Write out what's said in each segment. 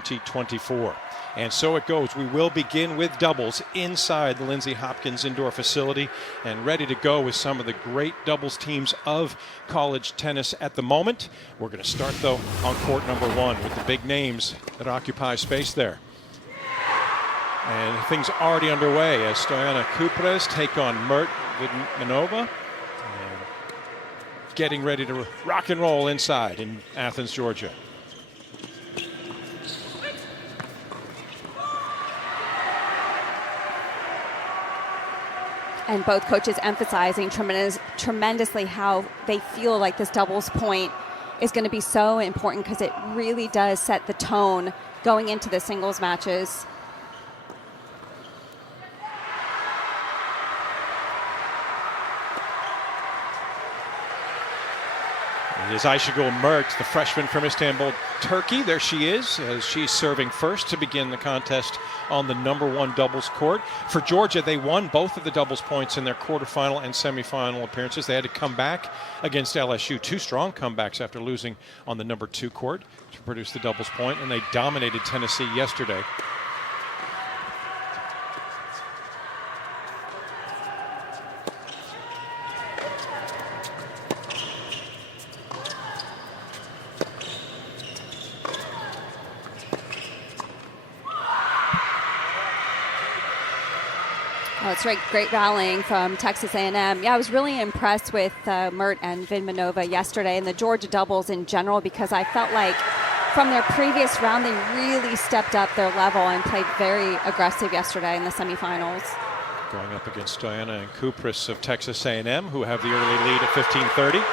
2024. And so it goes. We will begin with doubles inside the Lindsey Hopkins Indoor Facility, and ready to go with some of the great doubles teams of college tennis at the moment. We're going to start, though, on court number one with the big names that occupy space there. And things already underway as Stoyana Kupres take on Mert Vidmanova. Getting ready to rock and roll inside in Athens, Georgia. And both coaches emphasizing tremendously how they feel like this doubles point is going to be so important, because it really does set the tone going into the singles matches. It is Ayşegül Mert, the freshman from Istanbul, Turkey. There she is, as she's serving first to begin the contest on the number one doubles court. For Georgia, they won both of the doubles points in their quarterfinal and semifinal appearances. They had to come back against LSU. Two strong comebacks after losing on the number two court to produce the doubles point, and they dominated Tennessee yesterday. Oh, it's great rallying from Texas A&M. Yeah, I was really impressed with Mert and Vidmanova yesterday and the Georgia doubles in general, because I felt like from their previous round they really stepped up their level and played very aggressive yesterday in the semifinals. Going up against Stoyana and Kupres of Texas A&M, who have the early lead at 15-30.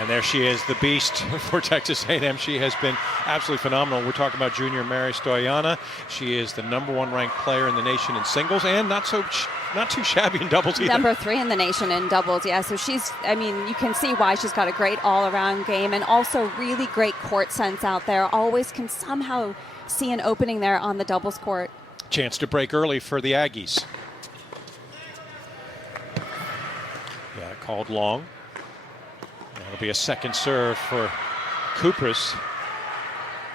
And there she is, the beast for Texas A&M. She has been absolutely phenomenal. We're talking about junior Mary Stoyana. She is the number one ranked player in the nation in singles, and not too shabby in doubles either. Number 3 in the nation in doubles, yeah. So she's, I mean, you can see why she's got a great all-around game, and also really great court sense out there. Always can somehow see an opening there on the doubles court. Chance to break early for the Aggies. Yeah, called long. That'll be a second serve for Kupres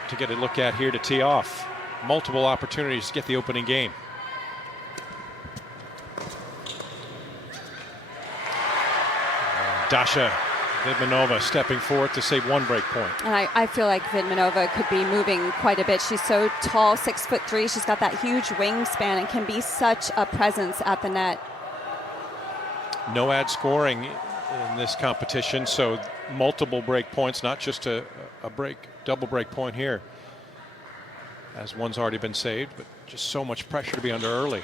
to get a look at here to tee off. Multiple opportunities to get the opening game. Dasha Vidmanova stepping forward to save one break point. And I feel like Vidmanova could be moving quite a bit. She's so tall, 6'3". She's got that huge wingspan and can be such a presence at the net. No ad scoring in this competition, so multiple break points, not just a double break point here, as one's already been saved, but just so much pressure to be under early.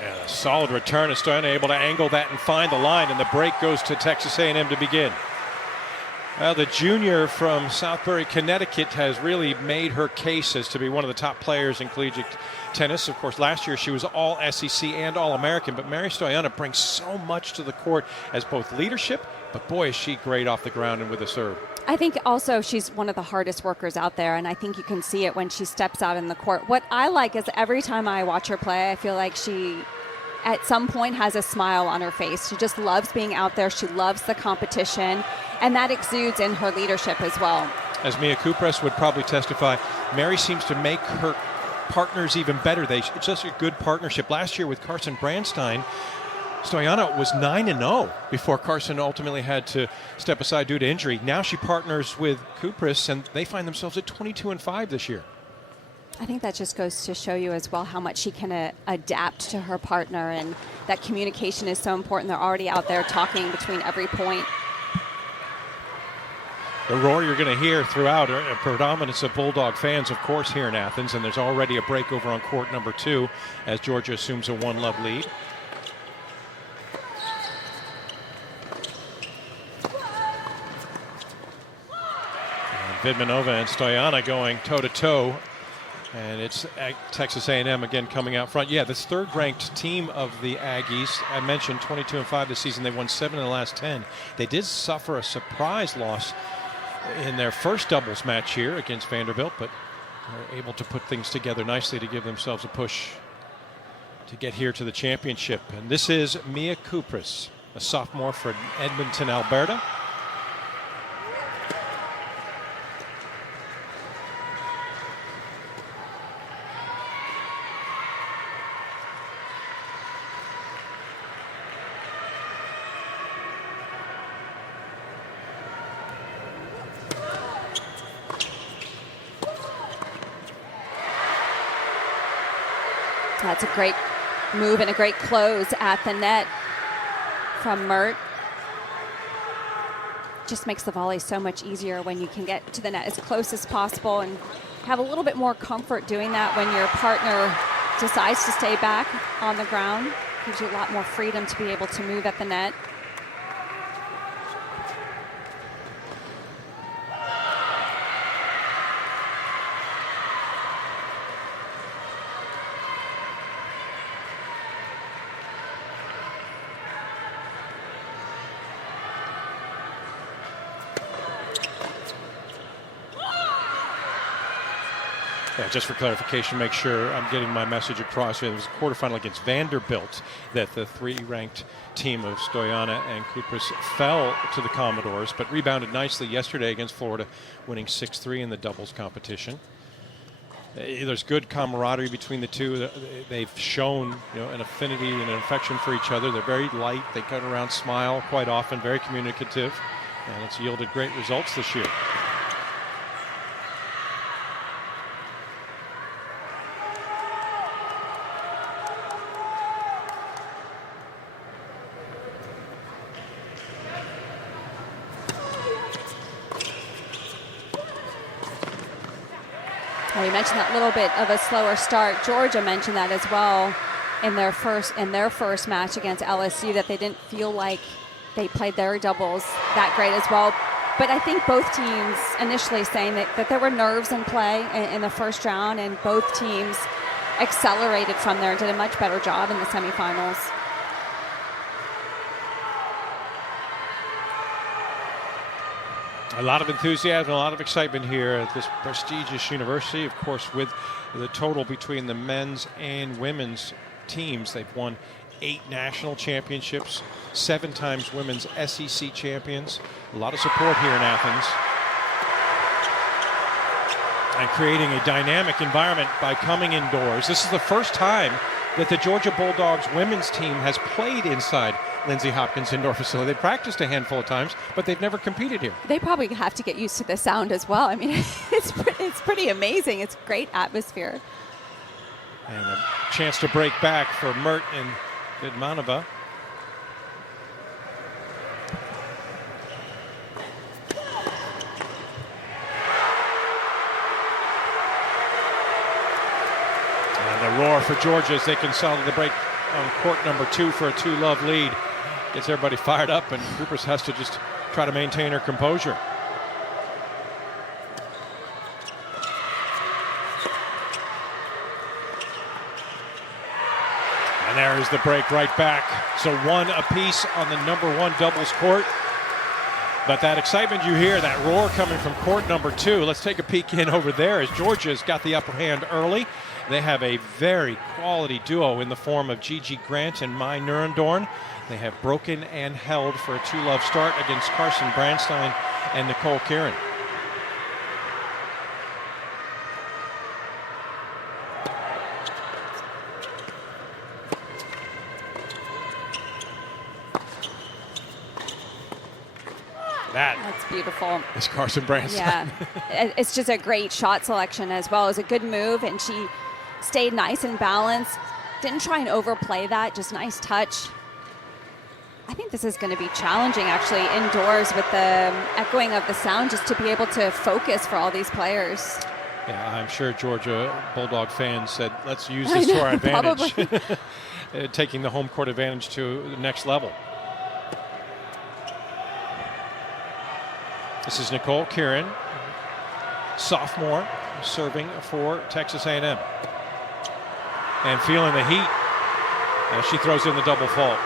And a solid return. Stoyana able to angle that and find the line, and the break goes to Texas A&M to begin. Well, the junior from Southbury, Connecticut, has really made her case as to be one of the top players in collegiate tennis. Of course, last year she was all SEC and All-American, but Mary Stoyana brings so much to the court as both leadership, but boy, is she great off the ground and with a serve. I think also she's one of the hardest workers out there, and I think you can see it when she steps out in the court. What I like is every time I watch her play, I feel like she at some point has a smile on her face. She just loves being out there. She loves the competition, and that exudes in her leadership as well. As Mia Kupres would probably testify, Mary seems to make her partners even better. It's just a good partnership. Last year with Carson Brandstein, Stoyana was 9-0 before Carson ultimately had to step aside due to injury. Now she partners with Kupres, and they find themselves at 22-5 this year. I think that just goes to show you as well how much she can adapt to her partner, and that communication is so important. They're already out there talking between every point. The roar you're going to hear throughout a predominance of Bulldog fans, of course, here in Athens, and there's already a break over on court number 2 as Georgia assumes a 1-love lead. And Vidmanova and Stoyana going toe-to-toe And it's Texas A&M again coming out front. Yeah, this third-ranked team of the Aggies, I mentioned 22-5 this season. They won 7 in the last 10. They did suffer a surprise loss in their first doubles match here against Vanderbilt, but are able to put things together nicely to give themselves a push to get here to the championship. And this is Mia Kupras, a sophomore for Edmonton, Alberta. That's a great move and a great close at the net from Mert. Just makes the volley so much easier when you can get to the net as close as possible and have a little bit more comfort doing that when your partner decides to stay back on the ground. Gives you a lot more freedom to be able to move at the net. Yeah, just for clarification, make sure I'm getting my message across. It was a quarterfinal against Vanderbilt that the 3-ranked team of Stoyana and Kupras fell to the Commodores, but rebounded nicely yesterday against Florida, winning 6-3 in the doubles competition. There's good camaraderie between the two. They've shown, an affinity and an affection for each other. They're very light. They cut around, smile quite often, very communicative, and it's yielded great results this year. Well, you mentioned that little bit of a slower start. Georgia mentioned that as well in their first match against LSU, that they didn't feel like they played their doubles that great as well. But I think both teams initially saying that there were nerves in play in the first round, and both teams accelerated from there and did a much better job in the semifinals. A lot of enthusiasm, a lot of excitement here at this prestigious university. Of course, with the total between the men's and women's teams, they've won 8 national championships, 7 times women's SEC champions. A lot of support here in Athens. And creating a dynamic environment by coming indoors. This is the first time that the Georgia Bulldogs women's team has played inside Lindsey Hopkins indoor facility. They practiced a handful of times, but they've never competed here. They probably have to get used to the sound as well. I mean, it's pretty amazing. It's great atmosphere. And a chance to break back for Mert and Vidmanova. And a roar for Georgia as they consolidate the break on court number 2 for a 2-love lead. Gets everybody fired up, and Kupras has to just try to maintain her composure. And there is the break right back. So 1 apiece on the number 1 doubles court. But that excitement you hear, that roar coming from court number 2. Let's take a peek in over there as Georgia's got the upper hand early. They have a very quality duo in the form of Gigi Grant and Mai Nurendorn. They have broken and held for a 2-love start against Carson Brandstein and Nicole Kieran. That's beautiful. It's Carson Brandstein. Yeah, it's just a great shot selection as well as a good move, and she stayed nice and balanced. Didn't try and overplay that, just nice touch. I think this is going to be challenging actually indoors with the echoing of the sound, just to be able to focus for all these players. Yeah, I'm sure Georgia Bulldog fans said, let's use this to our advantage. Taking the home court advantage to the next level. This is Nicole Kieran, sophomore serving for Texas A&M. And feeling the heat as she throws in the double fault.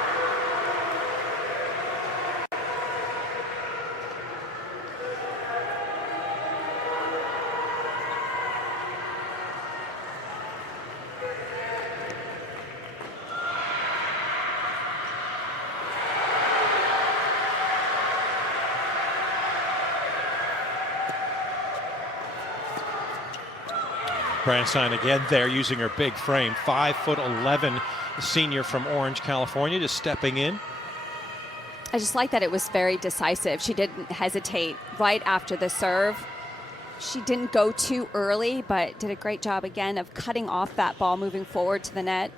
Branstein again there using her big frame. 5'11" senior from Orange, California, just stepping in. I just like that it was very decisive. She didn't hesitate right after the serve. She didn't go too early, but did a great job again of cutting off that ball moving forward to the net.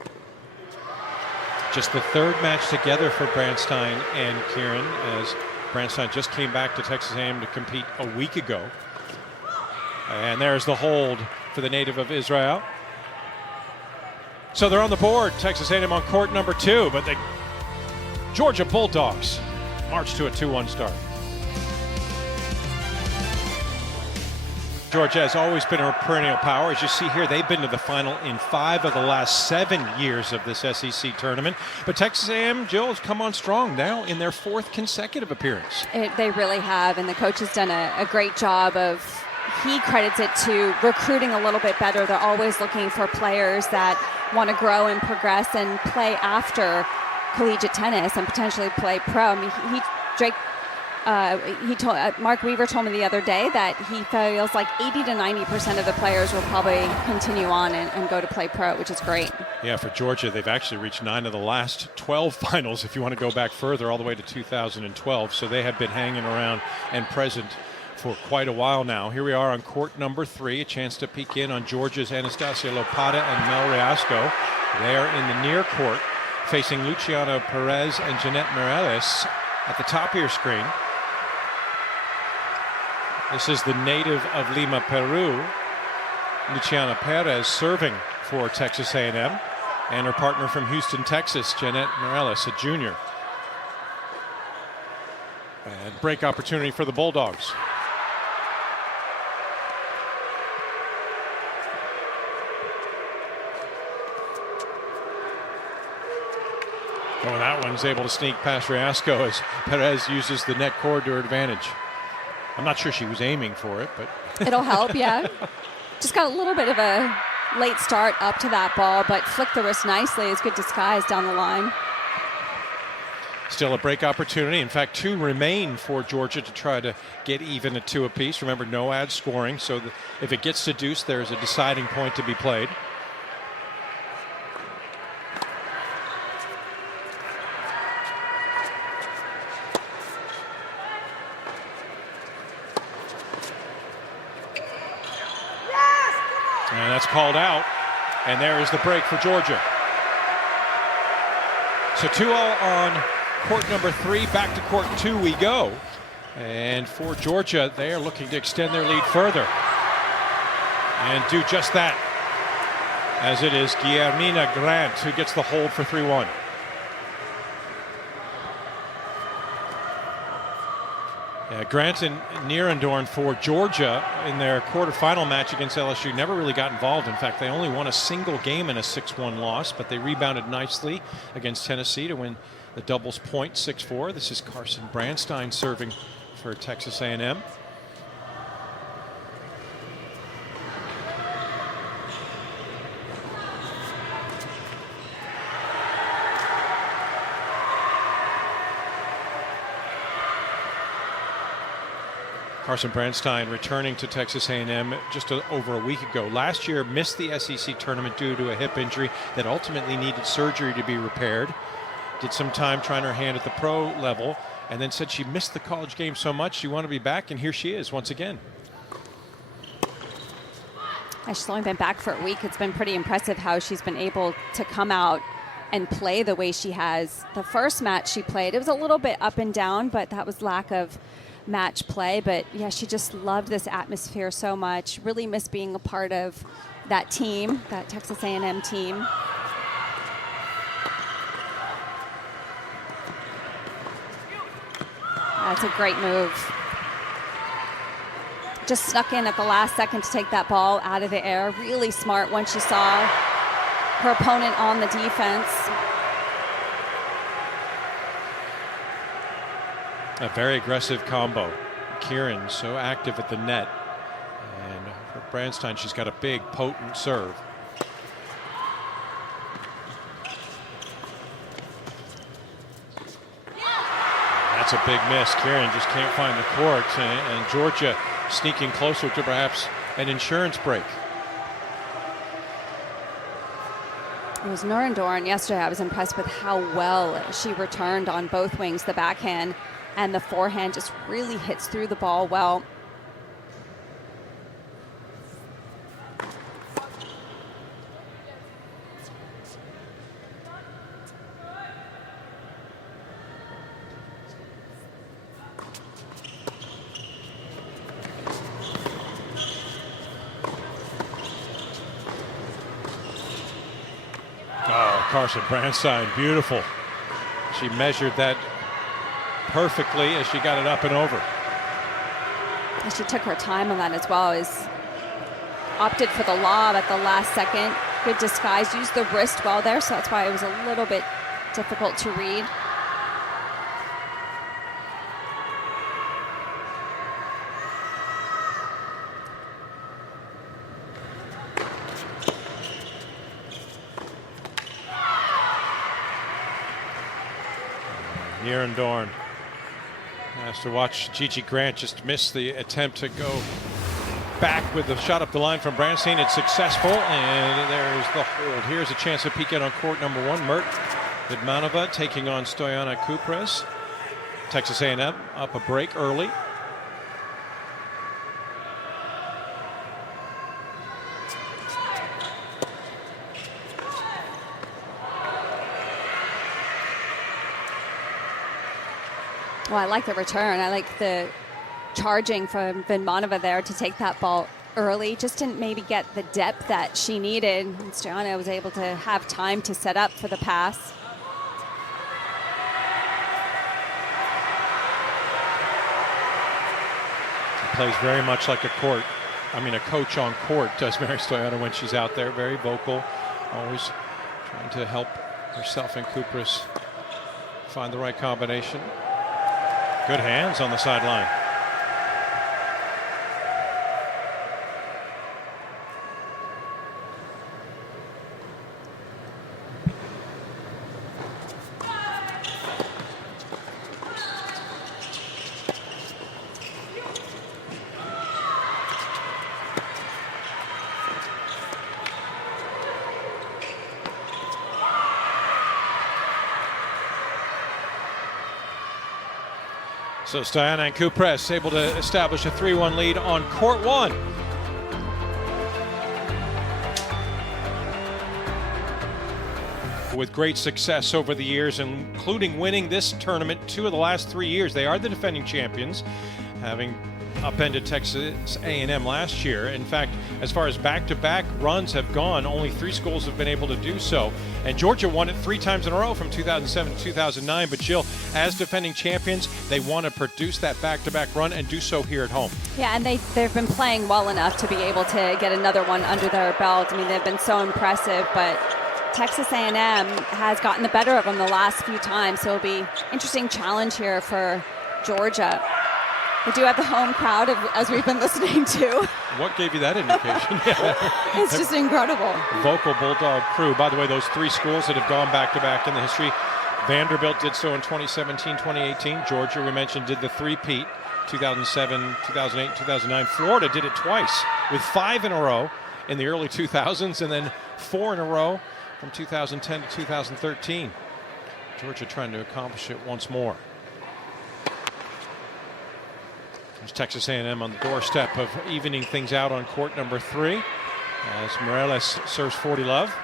Just the third match together for Branstein and Kieran, as Branstein just came back to Texas A&M to compete a week ago. And there's the hold for the native of Israel. So they're on the board. Texas A&M on court number 2, but the Georgia Bulldogs march to a 2-1 start. Georgia has always been a perennial power. As you see here, they've been to the final in 5 of the last 7 years of this SEC tournament. But Texas A&M, Jill, has come on strong now in their 4th consecutive appearance. They really have, and the coach has done a great job of, he credits it to recruiting a little bit better. They're always looking for players that want to grow and progress and play after collegiate tennis and potentially play pro. I mean, Mark Weaver told me the other day that he feels like 80 to 90% of the players will probably continue on and go to play pro, which is great. Yeah, for Georgia, they've actually reached 9 of the last 12 finals, if you want to go back further, all the way to 2012. So they have been hanging around and present for quite a while now. Here we are on court number 3, a chance to peek in on Georgia's Anastasia Lopata and Mel Riasco. They're in the near court, facing Luciana Perez and Jeanette Morales at the top of your screen. This is the native of Lima, Peru, Luciana Perez, serving for Texas A&M, and her partner from Houston, Texas, Jeanette Morales, a junior. And break opportunity for the Bulldogs. Oh, that one's able to sneak past Riasco as Perez uses the net cord to her advantage. I'm not sure she was aiming for it, but it'll help, yeah. Just got a little bit of a late start up to that ball, but flicked the wrist nicely. It's good disguise down the line. Still a break opportunity. In fact, 2 remain for Georgia to try to get even at 2 apiece. Remember, no ad scoring, so if it gets to deuce, there's a deciding point to be played. And that's called out, and there is the break for Georgia. So 2-all on court number 3, back to court 2 we go. And for Georgia, they are looking to extend their lead further and do just that, as it is Guillermina Grant who gets the hold for 3-1. Grant and Nierendorn for Georgia in their quarterfinal match against LSU never really got involved. In fact, they only won a single game in a 6-1 loss, but they rebounded nicely against Tennessee to win the doubles point 6-4. This is Carson Branstein serving for Texas A&M. Carson Branstein returning to Texas A&M just over a week ago. Last year missed the SEC tournament due to a hip injury that ultimately needed surgery to be repaired. Did some time trying her hand at the pro level, and then said she missed the college game so much she wanted to be back, and here she is once again. She's only been back for a week. It's been pretty impressive how she's been able to come out and play the way she has. The first match she played, it was a little bit up and down, but that was lack of match play. But yeah, she just loved this atmosphere so much. Really missed being a part of that team, that Texas A&M team. That's a great move. just snuck in at the last second to take that ball out of the air. Really smart once she saw her opponent on the defense. A very aggressive combo. Kieran so active at the net. And for Brandstein, she's got a big, potent serve. That's a big miss. Kieran just can't find the court. And Georgia sneaking closer to perhaps an insurance break. It was Nurendorn yesterday. I was impressed with how well she returned on both wings. The backhand and the forehand just really hits through the ball well. Oh, Carson Brandstein, beautiful. She measured that perfectly as she got it up and over. And she took her time on that as well. Is opted for the lob at the last second. Good disguise, used the wrist well there, so that's why it was a little bit difficult to read. Nurendorn has to watch Gigi Grant just miss the attempt to go back with the shot up the line from Brandstein. It's successful, and there's the hold. Here's a chance to peek in on court number one. Mert Vidmanova taking on Stoyana Kupres. Texas A&M up a break early. Well, I like the return. I like the charging from Vidmanova there to take that ball early. Just didn't maybe get the depth that she needed. And Stoyana was able to have time to set up for the pass. She plays very much like a coach on court, does Mary Stoyana when she's out there. Very vocal, always trying to help herself and Kupres find the right combination. Good hands on the sideline. So Stoyana and Kupres able to establish a 3-1 lead on court one. With great success over the years, including winning this tournament 2 of the last 3 years. They are the defending champions, having upended Texas A&M last year. In fact, as far as back-to-back runs have gone, only 3 schools have been able to do so. And Georgia won it 3 times in a row from 2007 to 2009. But Jill, as defending champions, they want to produce that back-to-back run and do so here at home. Yeah, and they've been playing well enough to be able to get another one under their belt. I mean, they've been so impressive, but Texas A&M has gotten the better of them the last few times. So it'll be interesting challenge here for Georgia. We do have the home crowd, as we've been listening to. What gave you that indication? It's just incredible. Vocal Bulldog crew. By the way, those 3 schools that have gone back-to-back in the history, Vanderbilt did so in 2017, 2018. Georgia, we mentioned, did the three-peat, 2007, 2008, 2009. Florida did it twice, with 5 in a row in the early 2000s, and then 4 in a row from 2010 to 2013. Georgia trying to accomplish it once more. There's Texas A&M on the doorstep of evening things out on court number 3 as Morales serves 40 love.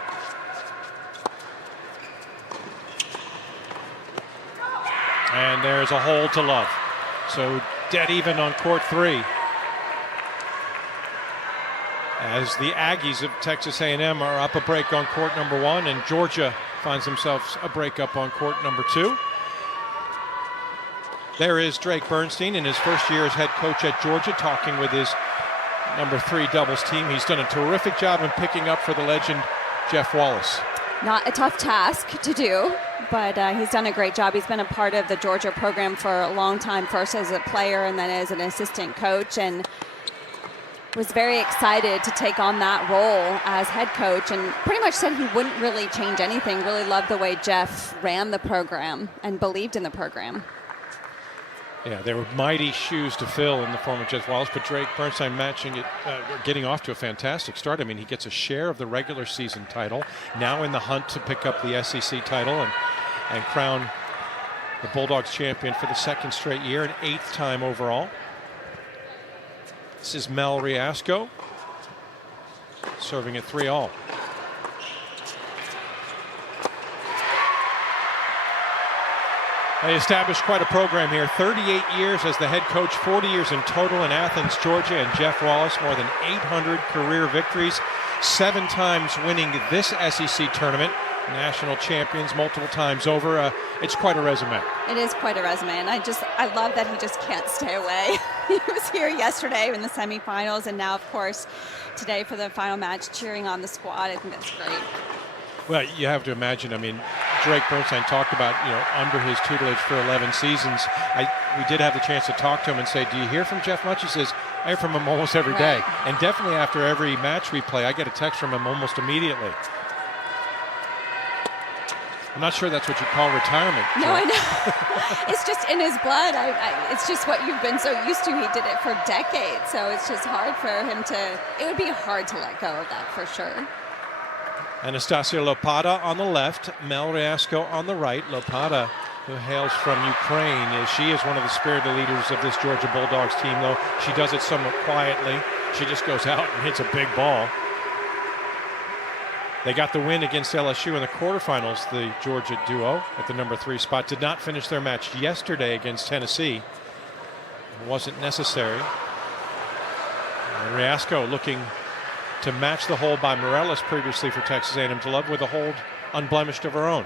And there's a hold to love. So dead even on court 3. As the Aggies of Texas A&M are up a break on court number 1, and Georgia finds themselves a break up on court number 2. There is Drake Bernstein in his first year as head coach at Georgia, talking with his number 3 doubles team. He's done a terrific job in picking up for the legend, Jeff Wallace. Not a tough task to do, but he's done a great job. He's been a part of the Georgia program for a long time, first as a player and then as an assistant coach, and was very excited to take on that role as head coach, and pretty much said he wouldn't really change anything. Really loved the way Jeff ran the program and believed in the program. Yeah, they were mighty shoes to fill in the form of Jeff Wallace, but Drake Bernstein matching it, getting off to a fantastic start. I mean, he gets a share of the regular season title, now in the hunt to pick up the SEC title and crown the Bulldogs champion for the 2nd straight year and 8th time overall. This is Mel Riasco serving at 3-all. They established quite a program here. 38 years as the head coach, 40 years in total in Athens, Georgia, and Jeff Wallace, more than 800 career victories, 7 times winning this SEC tournament, national champions multiple times over. It's quite a resume. It is quite a resume, and I love that he just can't stay away. He was here yesterday in the semifinals, and now, of course, today for the final match, cheering on the squad. I think that's great. Well, you have to imagine, I mean, Drake Bernstein talked about, under his tutelage for 11 seasons. We did have the chance to talk to him and say, do you hear from Jeff much? He says, I hear from him almost every day. And definitely after every match we play, I get a text from him almost immediately. I'm not sure that's what you call retirement. No, I know. It's just in his blood. It's just what you've been so used to. He did it for decades. So it's just hard for him it would be hard to let go of that for sure. Anastasia Lopada on the left, Mel Riasco on the right. Lopada, who hails from Ukraine, she is one of the spirited leaders of this Georgia Bulldogs team, though she does it somewhat quietly. She just goes out and hits a big ball. They got the win against LSU in the quarterfinals, the Georgia duo at the number 3 spot. Did not finish their match yesterday against Tennessee. It wasn't necessary. And Riasco looking to match the hold by Morelos previously for Texas A&M to love with a hold unblemished of her own.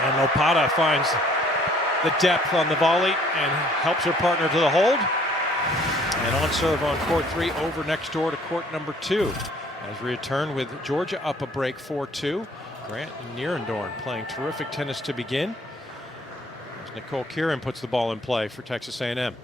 And Lopada finds the depth on the volley and helps her partner to the hold. And on serve on court 3 over next door to court number 2. As we return with Georgia up a break 4-2. Grant Nierendorn playing terrific tennis to begin. As Nicole Kieran puts the ball in play for Texas A&M.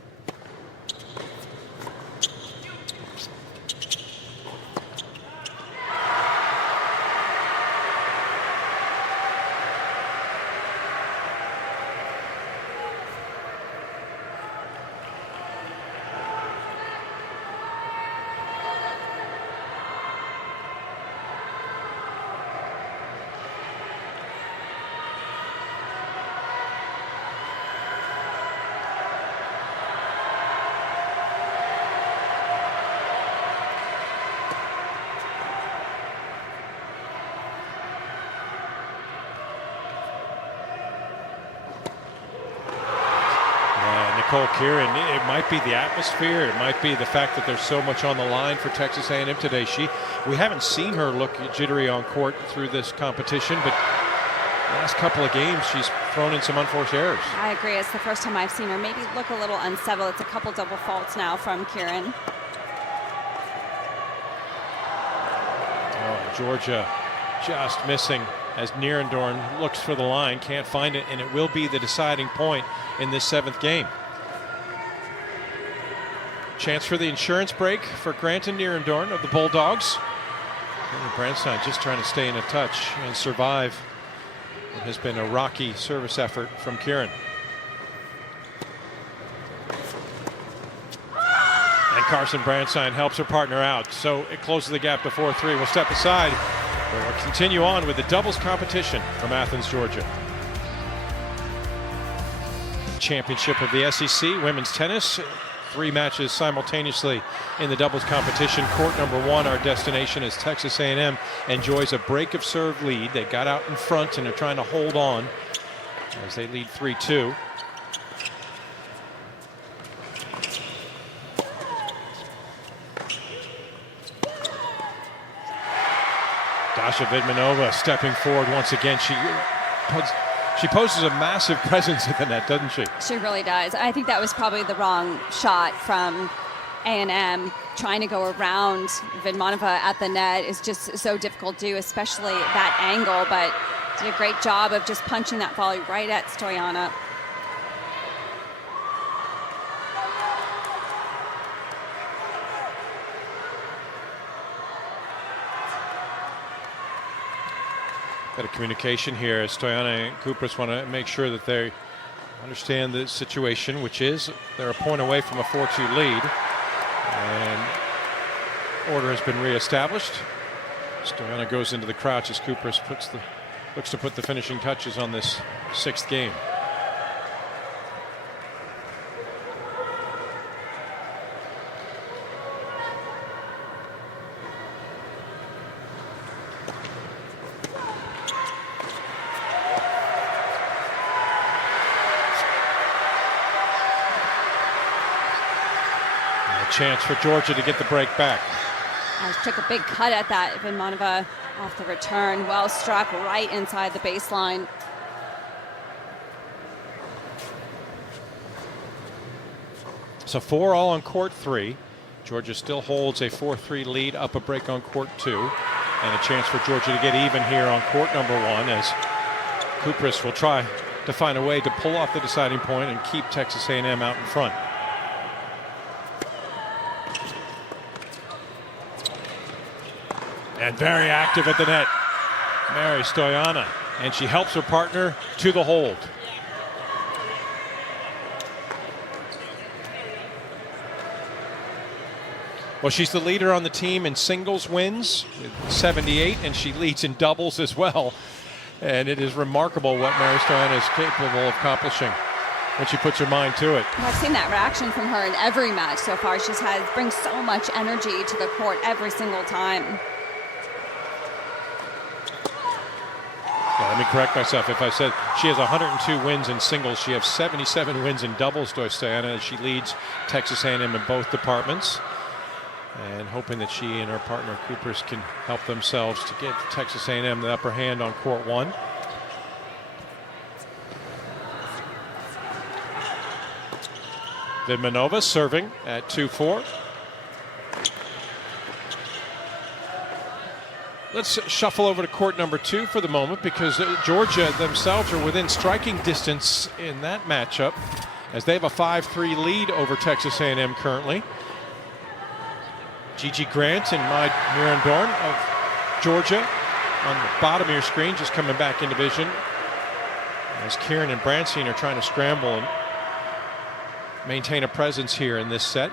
Nicole Kieran, it might be the atmosphere, it might be the fact that there's so much on the line for Texas A&M today. We haven't seen her look jittery on court through this competition, but the last couple of games she's thrown in some unforced errors. I agree. It's the first time I've seen her maybe look a little unsettled. It's a couple double faults now from Kieran. Oh, Georgia just missing as Nierendorn looks for the line, can't find it, and it will be the deciding point in this 7th game. Chance for the insurance break for Grant and Nierendorn of the Bulldogs. And Bernstein just trying to stay in a touch and survive what has been a rocky service effort from Kieran. And Carson Bernstein helps her partner out, so it closes the gap to 4-3. We'll step aside. We'll continue on with the doubles competition from Athens, Georgia. Championship of the SEC women's tennis. 3 matches simultaneously in the doubles competition. Court number 1, our destination, as Texas A&M enjoys a break of serve lead. They got out in front and are trying to hold on as they lead 3-2. Dasha Vidmanova stepping forward once again. She puts She poses a massive presence at the net, doesn't she? She really does. I think that was probably the wrong shot from A&M. Trying to go around Vidmanova at the net is just so difficult to do, especially that angle, but did a great job of just punching that volley right at Stoyanov. Got a communication here. Stoyanov and Kupras want to make sure that they understand the situation, which is they're a point away from a 4-2 lead. And order has been reestablished. Stoyanov goes into the crouch as Kupras looks to put the finishing touches on this 6th game. Chance for Georgia to get the break back. Took a big cut at that. Vidmanova off the return. Well struck right inside the baseline. So 4 all on court 3. Georgia still holds a 4-3 lead, up a break on court 2. And a chance for Georgia to get even here on court number 1 as Kupras will try to find a way to pull off the deciding point and keep Texas A&M out in front. And very active at the net, Mary Stoyanov, and she helps her partner to the hold. Well, she's the leader on the team in singles wins with 78, and she leads in doubles as well. And it is remarkable what Mary Stoyanov is capable of accomplishing when she puts her mind to it. Well, I've seen that reaction from her in every match so far. Brings so much energy to the court every single time. Yeah, let me correct myself. If I said she has 102 wins in singles, she has 77 wins in doubles, Stoyanov, as she leads Texas A&M in both departments. And hoping that she and her partner Kupras can help themselves to give Texas A&M the upper hand on court 1. Vidmanova serving at 2-4. Let's shuffle over to court number 2 for the moment, because Georgia themselves are within striking distance in that matchup as they have a 5-3 lead over Texas A&M currently. Gigi Grant and Maud Mirandorn of Georgia on the bottom of your screen, just coming back in division, as Kieran and Branstein are trying to scramble and maintain a presence here in this set.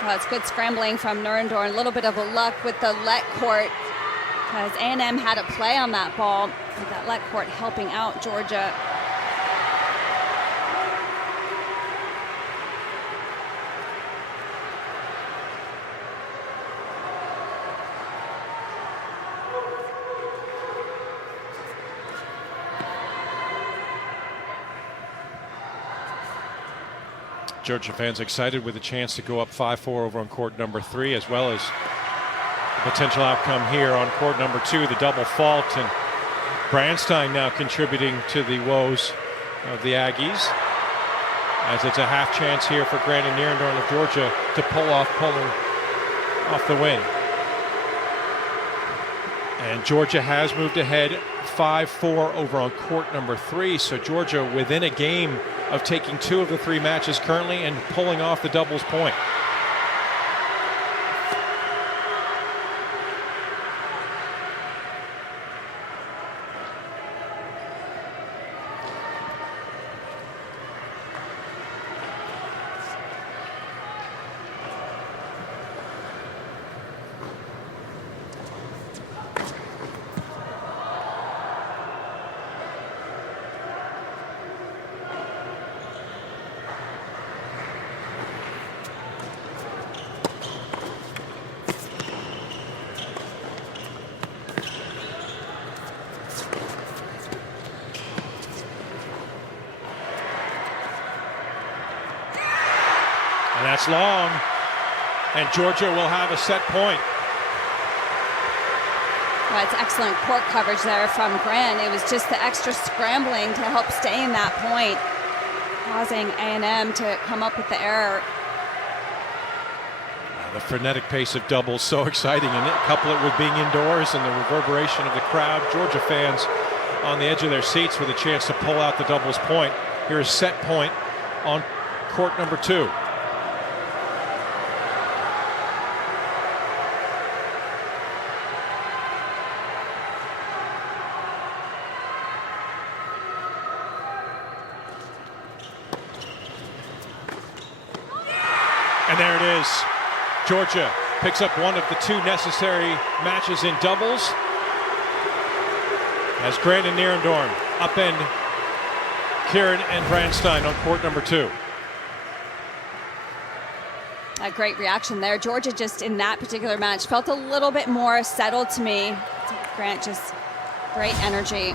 Well, it's good scrambling from Nurendorn. A little bit of a luck with the let court, because A&M had a play on that ball. With that let court helping out Georgia. Georgia fans excited with a chance to go up 5-4 over on court number 3, as well as the potential outcome here on court number 2, the double fault, and Branstein now contributing to the woes of the Aggies, as it's a half chance here for Grant and Nierendorn of Georgia to pulling off the win. And Georgia has moved ahead 5-4 over on court number 3, so Georgia within a game of taking 2 of the 3 matches currently and pulling off the doubles point. It's long, and Georgia will have a set point. Well, it's excellent court coverage there from Grant. It was just the extra scrambling to help stay in that point, causing A&M to come up with the error. The frenetic pace of doubles, so exciting, and couple it with being indoors and the reverberation of the crowd. Georgia fans on the edge of their seats with a chance to pull out the doubles point. Here's set point on court number 2. And there it is. Georgia picks up one of the 2 necessary matches in doubles as Grant and Nierendorm upend Kieran and Brandstein on court number 2. A great reaction there. Georgia just in that particular match felt a little bit more settled to me. Grant just great energy.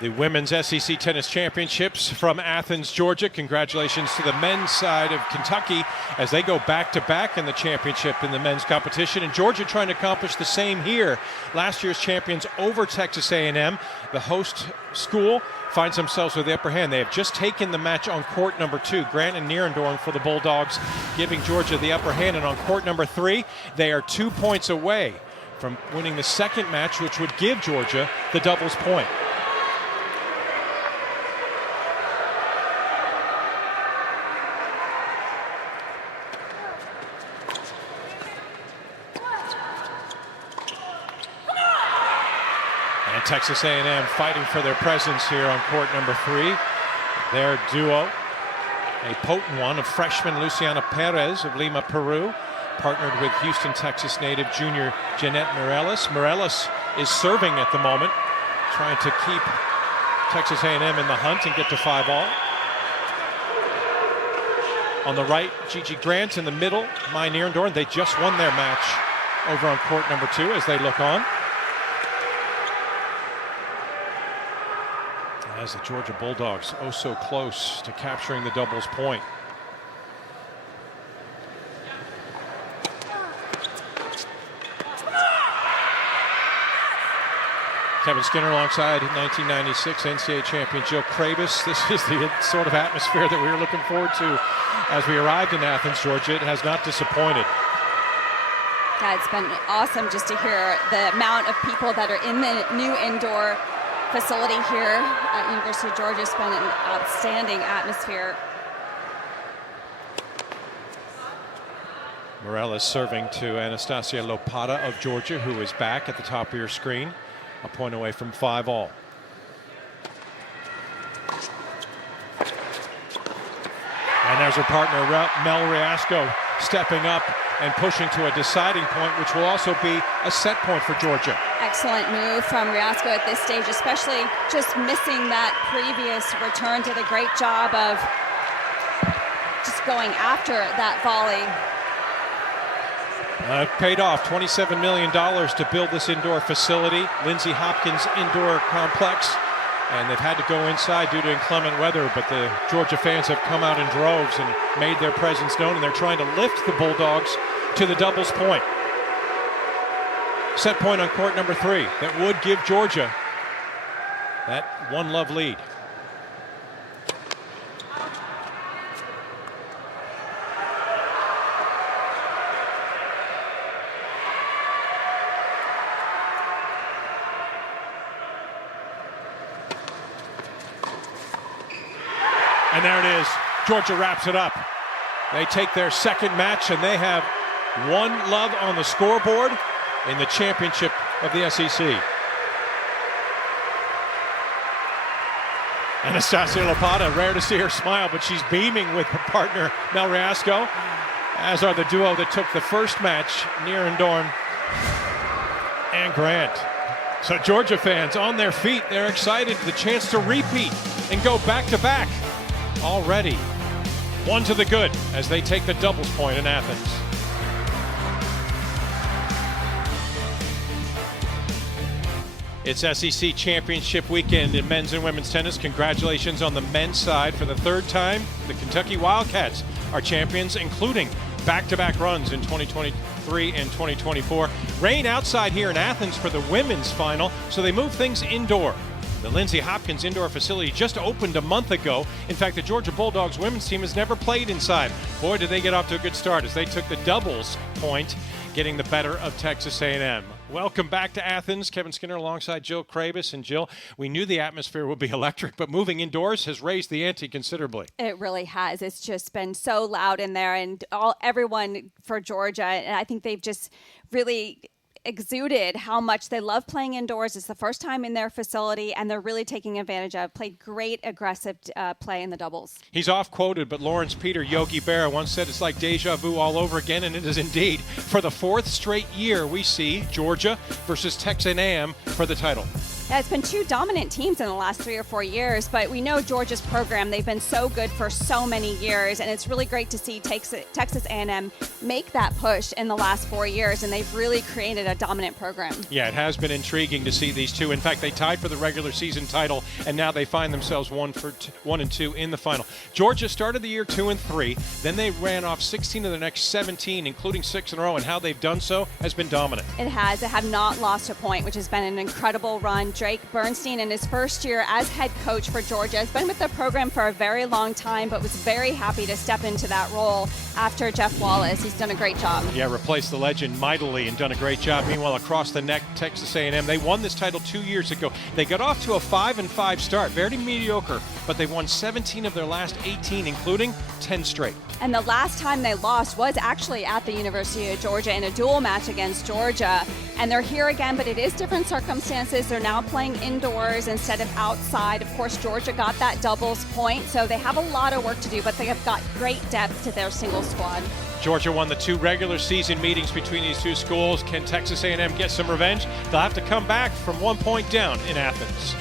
The Women's SEC Tennis Championships from Athens, Georgia. Congratulations to the men's side of Kentucky as they go back-to-back in the championship in the men's competition. And Georgia trying to accomplish the same here. Last year's champions over Texas A&M. The host school finds themselves with the upper hand. They have just taken the match on court number 2. Grant and Nierendorm for the Bulldogs, giving Georgia the upper hand. And on court number 3, they are 2 points away from winning the second match, which would give Georgia the doubles point. And Texas A&M fighting for their presence here on court number 3. Their duo, a potent one of freshman Luciana Perez of Lima, Peru, partnered with Houston, Texas native junior Jeanette Morales. Morales is serving at the moment, trying to keep Texas A&M in the hunt and get to 5-all. On the right, Gigi Grant. In the middle, Mai Nierendorm. They just won their match over on court number 2 as they look on. As the Georgia Bulldogs oh so close to capturing the doubles point. Kevin Skinner alongside 1996 NCAA champion Joe Krabus. This is the sort of atmosphere that we were looking forward to as we arrived in Athens, Georgia. It has not disappointed. Yeah, it's been awesome just to hear the amount of people that are in the new indoor facility here at University of Georgia. It's been an outstanding atmosphere. Morales serving to Anastasia Lopata of Georgia, who is back at the top of your screen, a point away from 5-all. And there's her partner, Mel Riasco, stepping up and pushing to a deciding point, which will also be a set point for Georgia. Excellent move from Riasco at this stage, especially just missing that previous return. Did a great job of just going after that volley. It paid off. $27 million to build this indoor facility, Lindsey Hopkins Indoor Complex. And they've had to go inside due to inclement weather, but the Georgia fans have come out in droves and made their presence known, and they're trying to lift the Bulldogs to the doubles point. Set point on court number 3 that would give Georgia that 1-love lead. And there it is. Georgia wraps it up. They take their second match, and they have 1-love on the scoreboard in the championship of the SEC. Anastasia Lopata, rare to see her smile, but she's beaming with her partner, Mel Riasco, as are the duo that took the first match, Nierendorm and Grant. So Georgia fans on their feet, they're excited for the chance to repeat and go back-to-back. Already 1 to the good as they take the doubles point in Athens. It's SEC Championship weekend in men's and women's tennis. Congratulations on the men's side. For the third time, the Kentucky Wildcats are champions, including back-to-back runs in 2023 and 2024. Rain outside here in Athens for the women's final, so they move things indoor. The Lindsey Hopkins indoor facility just opened a month ago. In fact, the Georgia Bulldogs women's team has never played inside. Boy, did they get off to a good start as they took the doubles point, getting the better of Texas A&M. Welcome back to Athens. Kevin Skinner alongside Jill Krabus. And Jill, we knew the atmosphere would be electric, but moving indoors has raised the ante considerably. It really has. It's just been so loud in there, and everyone for Georgia, and I think they've just really exuded how much they love playing indoors. It's the first time in their facility, and they're really taking advantage of. Played great aggressive play in the doubles. He's off-quoted, but Lawrence Peter Yogi Berra once said it's like deja vu all over again, and it is indeed. For the fourth straight year, we see Georgia versus Texas A&M for the title. Yeah, it's been two dominant teams in the last 3 or 4 years, but we know Georgia's program. They've been so good for so many years, and it's really great to see Texas A&M make that push in the last 4 years, and they've really created a dominant program. Yeah, it has been intriguing to see these two. In fact, they tied for the regular season title, and now they find themselves 1 and 2 in the final. Georgia started the year 2 and 3, then they ran off 16 of the next 17, including 6 in a row, and how they've done so has been dominant. It has. They have not lost a point, which has been an incredible run. Drake Bernstein, in his first year as head coach for Georgia, has been with the program for a very long time, but was very happy to step into that role after Jeff Wallace. He's done a great job. Yeah, replaced the legend mightily and done a great job. Meanwhile, across the neck, Texas A&M, they won this title 2 years ago. They got off to a 5-5 start, very mediocre, but they won 17 of their last 18, including 10 straight. And the last time they lost was actually at the University of Georgia in a dual match against Georgia. And they're here again, but it is different circumstances. They're now playing indoors instead of outside. Of course, Georgia got that doubles point, so they have a lot of work to do, but they have got great depth to their singles squad. Georgia won the 2 regular season meetings between these two schools. Can Texas A&M get some revenge? They'll have to come back from 1 point down in Athens.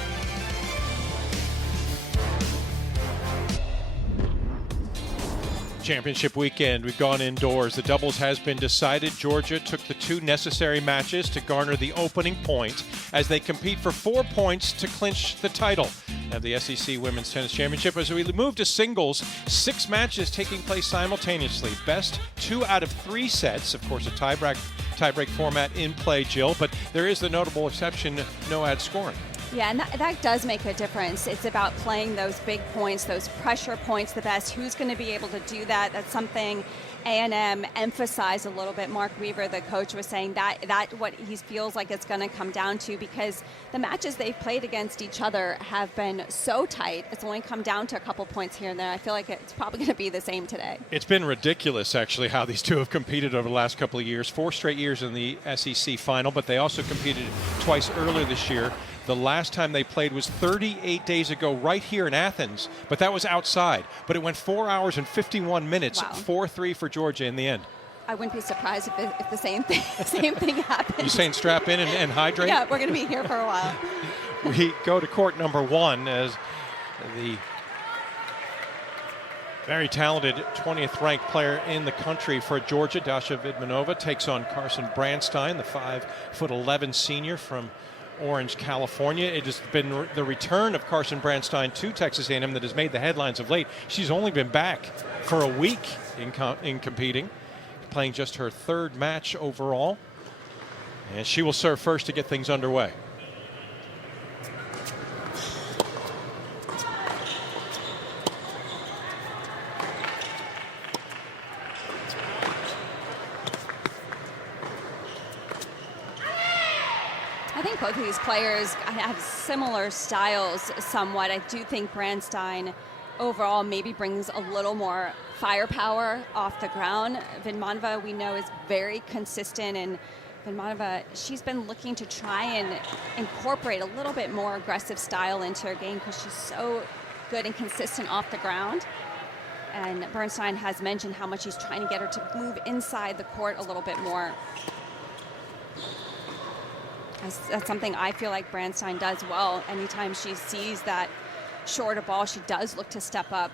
Championship weekend, we've gone indoors. The doubles has been decided. Georgia took the 2 necessary matches to garner the opening point as they compete for 4 points to clinch the title of the SEC Women's Tennis Championship. As we move to singles, 6 matches taking place simultaneously. Best 2 out of 3 sets. Of course, a tiebreak format in play, Jill, but there is the notable exception, no ad scoring. Yeah, and that does make a difference. It's about playing those big points, those pressure points the best. Who's going to be able to do that? That's something A&M emphasized a little bit. Mark Weaver, the coach, was saying that what he feels like it's going to come down to, because the matches they've played against each other have been so tight. It's only come down to a couple points here and there. I feel like it's probably going to be the same today. It's been ridiculous, actually, how these two have competed over the last couple of years. 4 straight years in the SEC final, but they also competed twice earlier this year. The last time they played was 38 days ago right here in Athens, but that was outside. But it went 4 hours and 51 minutes, Wow. 4-3 for Georgia in the end. I wouldn't be surprised if the same thing happened. You saying strap in and hydrate? Yeah, we're going to be here for a while. We go to court number 1 as the very talented 20th ranked player in the country for Georgia, Dasha Vidmanova, takes on Carson Branstein, the 5'11" senior from Orange, California. It has been the return of Carson Branstein to Texas A&M that has made the headlines of late. She's only been back for a week in competing, playing just her 3rd match overall. And she will serve first to get things underway. I think both of these players have similar styles somewhat. I do think Branstein overall maybe brings a little more firepower off the ground. Vidmanova, we know, is very consistent, and Vidmanova, she's been looking to try and incorporate a little bit more aggressive style into her game because she's so good and consistent off the ground. And Bernstein has mentioned how much he's trying to get her to move inside the court a little bit more. That's something I feel like Branstein does well. Anytime she sees that shorter ball, she does look to step up.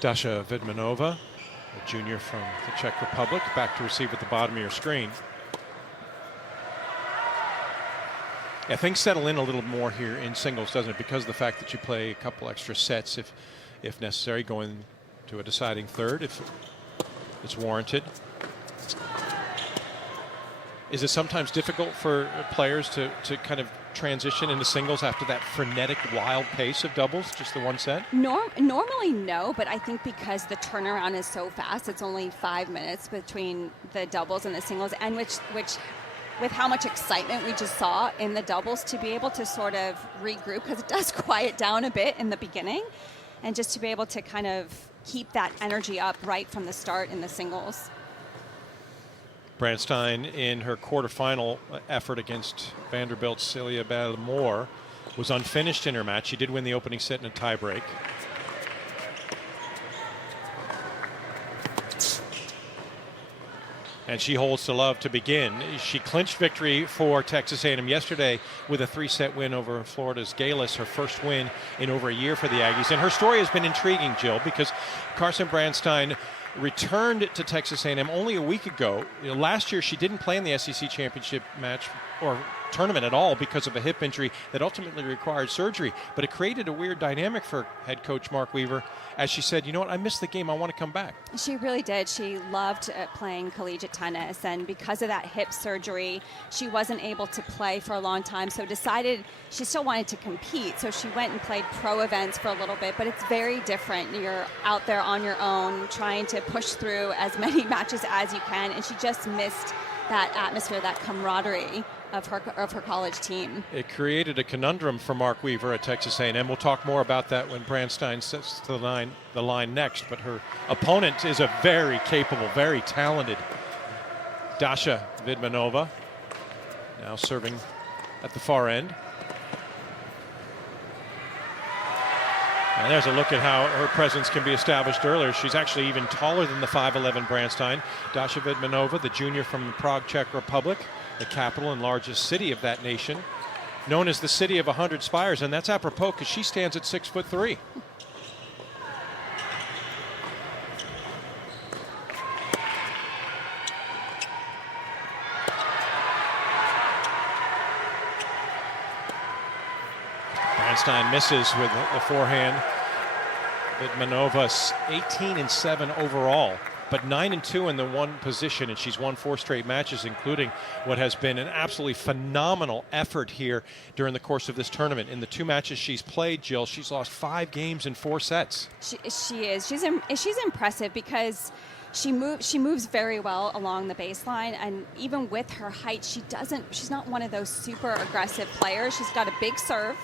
Dasha Vidmanova A junior from the Czech Republic, back to receive at the bottom of your screen. Yeah, things settle in a little more here in singles, doesn't it? Because of the fact that you play a couple extra sets if necessary, going to a deciding third if it's warranted. Is it sometimes difficult for players to kind of transition into singles after that frenetic, wild pace of doubles, just the one set? Normally, no, but I think because the turnaround is so fast, it's only 5 minutes between the doubles and the singles, and which with how much excitement we just saw in the doubles, to be able to sort of regroup, because it does quiet down a bit in the beginning, and just to be able to kind of keep that energy up right from the start in the singles. Brandstein, in her quarterfinal effort against Vanderbilt's Celia Bellemore, was unfinished in her match. She did win the opening set in a tiebreak. And she holds to love to begin. She clinched victory for Texas A&M yesterday with a 3-set win over Florida's Galis, her first win in over a year for the Aggies. And her story has been intriguing, Jill, because Carson Brandstein returned to Texas A&M only a week ago. Last year, she didn't play in the SEC championship match or tournament at all because of a hip injury that ultimately required surgery. But it created a weird dynamic for head coach Mark Weaver, as she said, you know what, I missed the game, I want to come back. She really did. She loved playing collegiate tennis, and because of that hip surgery, she wasn't able to play for a long time, so decided she still wanted to compete. So she went and played pro events for a little bit, but it's very different. You're out there on your own trying to push through as many matches as you can, and she just missed that atmosphere, that camaraderie of her college team. It created a conundrum for Mark Weaver at Texas A&M. We'll talk more about that when Brandstein sets to the line next, but her opponent is a very capable, very talented Dasha Vidmanova, now serving at the far end. And there's a look at how her presence can be established earlier. She's actually even taller than the 5'11" Brandstein. Dasha Vidmanova, the junior from Prague, Czech Republic, the capital and largest city of that nation, known as the City of 100 Spires, and that's apropos because she stands at 6'3". Brandstein misses with the forehand. Vidmanova's 18-7 overall, but 9-2 in the one position, and she's won 4 straight matches, including what has been an absolutely phenomenal effort here during the course of this tournament. In the 2 matches she's played, Jill, she's lost 5 games in 4 sets. She is. She's impressive because she moves very well along the baseline, and even with her height, she's not one of those super aggressive players. She's got a big serve.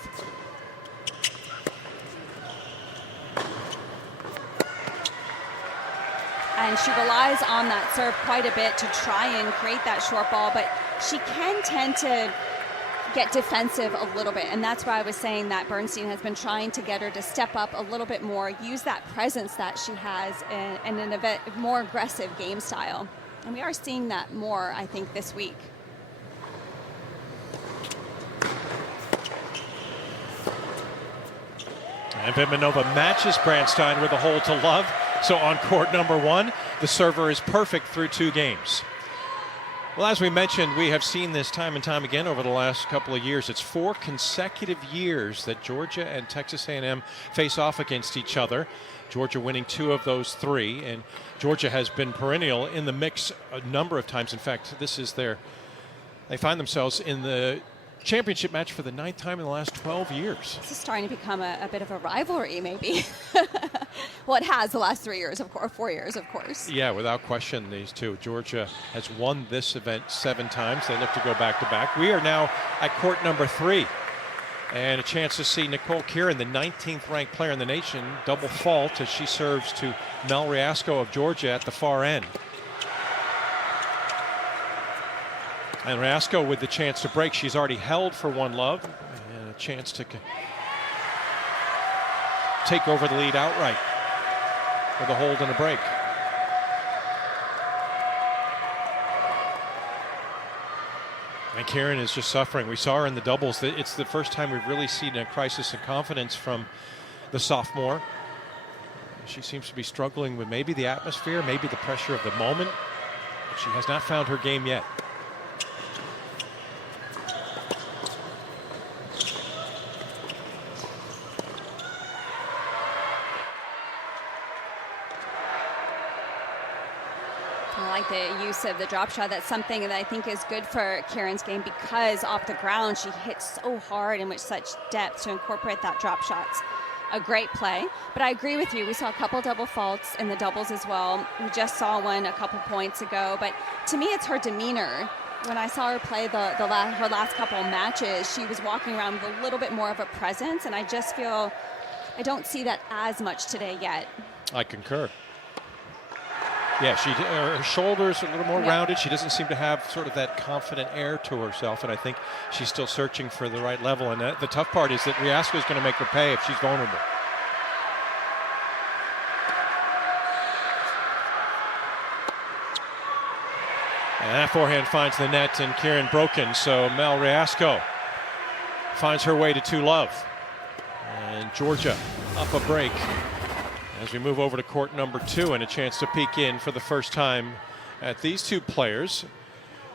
And she relies on that serve quite a bit to try and create that short ball, but she can tend to get defensive a little bit, and that's why I was saying that Bernstein has been trying to get her to step up a little bit more, use that presence that she has in a more aggressive game style. And we are seeing that more, I think, this week. And Vidmanova matches Brandstein with a hold to love. So on court number 1, the server is perfect through 2 games. Well, as we mentioned, we have seen this time and time again over the last couple of years. It's 4 consecutive years that Georgia and Texas A&M face off against each other. Georgia winning 2 of those 3, and Georgia has been perennial in the mix a number of times. In fact, they find themselves in the championship match for the 9th time in the last 12 years. This is starting to become a bit of a rivalry, maybe. Well, it has the last 3 years, of course, 4 years, of course. Yeah, without question, these two. Georgia has won this event 7 times. They look to go back-to-back. We are now at court number 3. And a chance to see Nicole Kieran, the 19th ranked player in the nation, double fault as she serves to Mel Riasco of Georgia at the far end. And Riasco with the chance to break. She's already held for 1-love, and a chance to take over the lead outright with a hold and a break. And Kieran is just suffering. We saw her in the doubles. It's the first time we've really seen a crisis in confidence from the sophomore. She seems to be struggling with maybe the atmosphere, maybe the pressure of the moment. But she has not found her game yet. I like the use of the drop shot. That's something that I think is good for Kieran's game, because off the ground she hits so hard and with such depth. To incorporate that drop shot's a great play. But I agree with you. We saw a couple double faults in the doubles as well. We just saw one a couple points ago. But to me, it's her demeanor. When I saw her play her last couple matches, she was walking around with a little bit more of a presence, and I just feel I don't see that as much today yet. I concur. Yeah, her shoulders are a little more rounded. She doesn't seem to have sort of that confident air to herself, and I think she's still searching for the right level. And the tough part is that Riasco is going to make her pay if she's vulnerable. And that forehand finds the net, and Kieran broken. So Mel Riasco finds her way to 2-love. And Georgia up a break as we move over to court number 2, and a chance to peek in for the first time at these two players.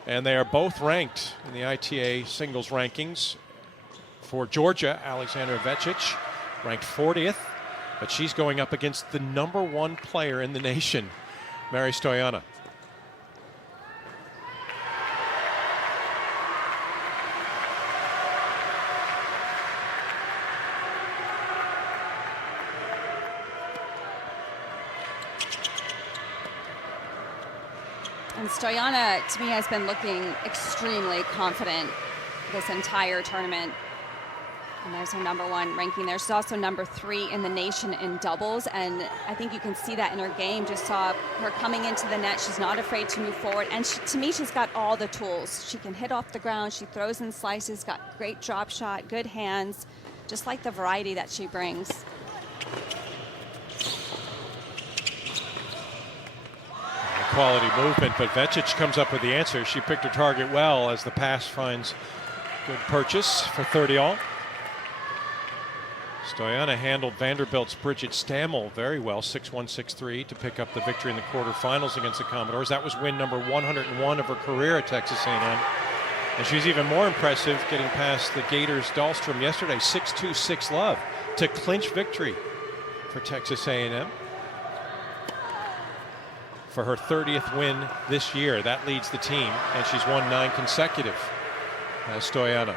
And they are both ranked in the ITA singles rankings. For Georgia, Alexandra Vecic, ranked 40th, but she's going up against the #1 player in the nation, Mary Stoyanova. And Stoyanova, to me, has been looking extremely confident this entire tournament. And there's her #1 ranking there. She's also #3 in the nation in doubles. And I think you can see that in her game. Just saw her coming into the net. She's not afraid to move forward. And to me, she's got all the tools. She can hit off the ground. She throws in slices, got great drop shot, good hands. Just like the variety that she brings. Quality movement, but Vecic comes up with the answer. She picked her target well as the pass finds good purchase for 30-all. Stoyanova handled Vanderbilt's Bridget Stammel very well, 6-1, 6-3, to pick up the victory in the quarterfinals against the Commodores. That was win number 101 of her career at Texas A&M. And she's even more impressive getting past the Gators' Dahlstrom yesterday, 6-2, 6-love, to clinch victory for Texas A&M. For her 30th win this year. That leads the team, and she's won 9 consecutive as Stoyanova.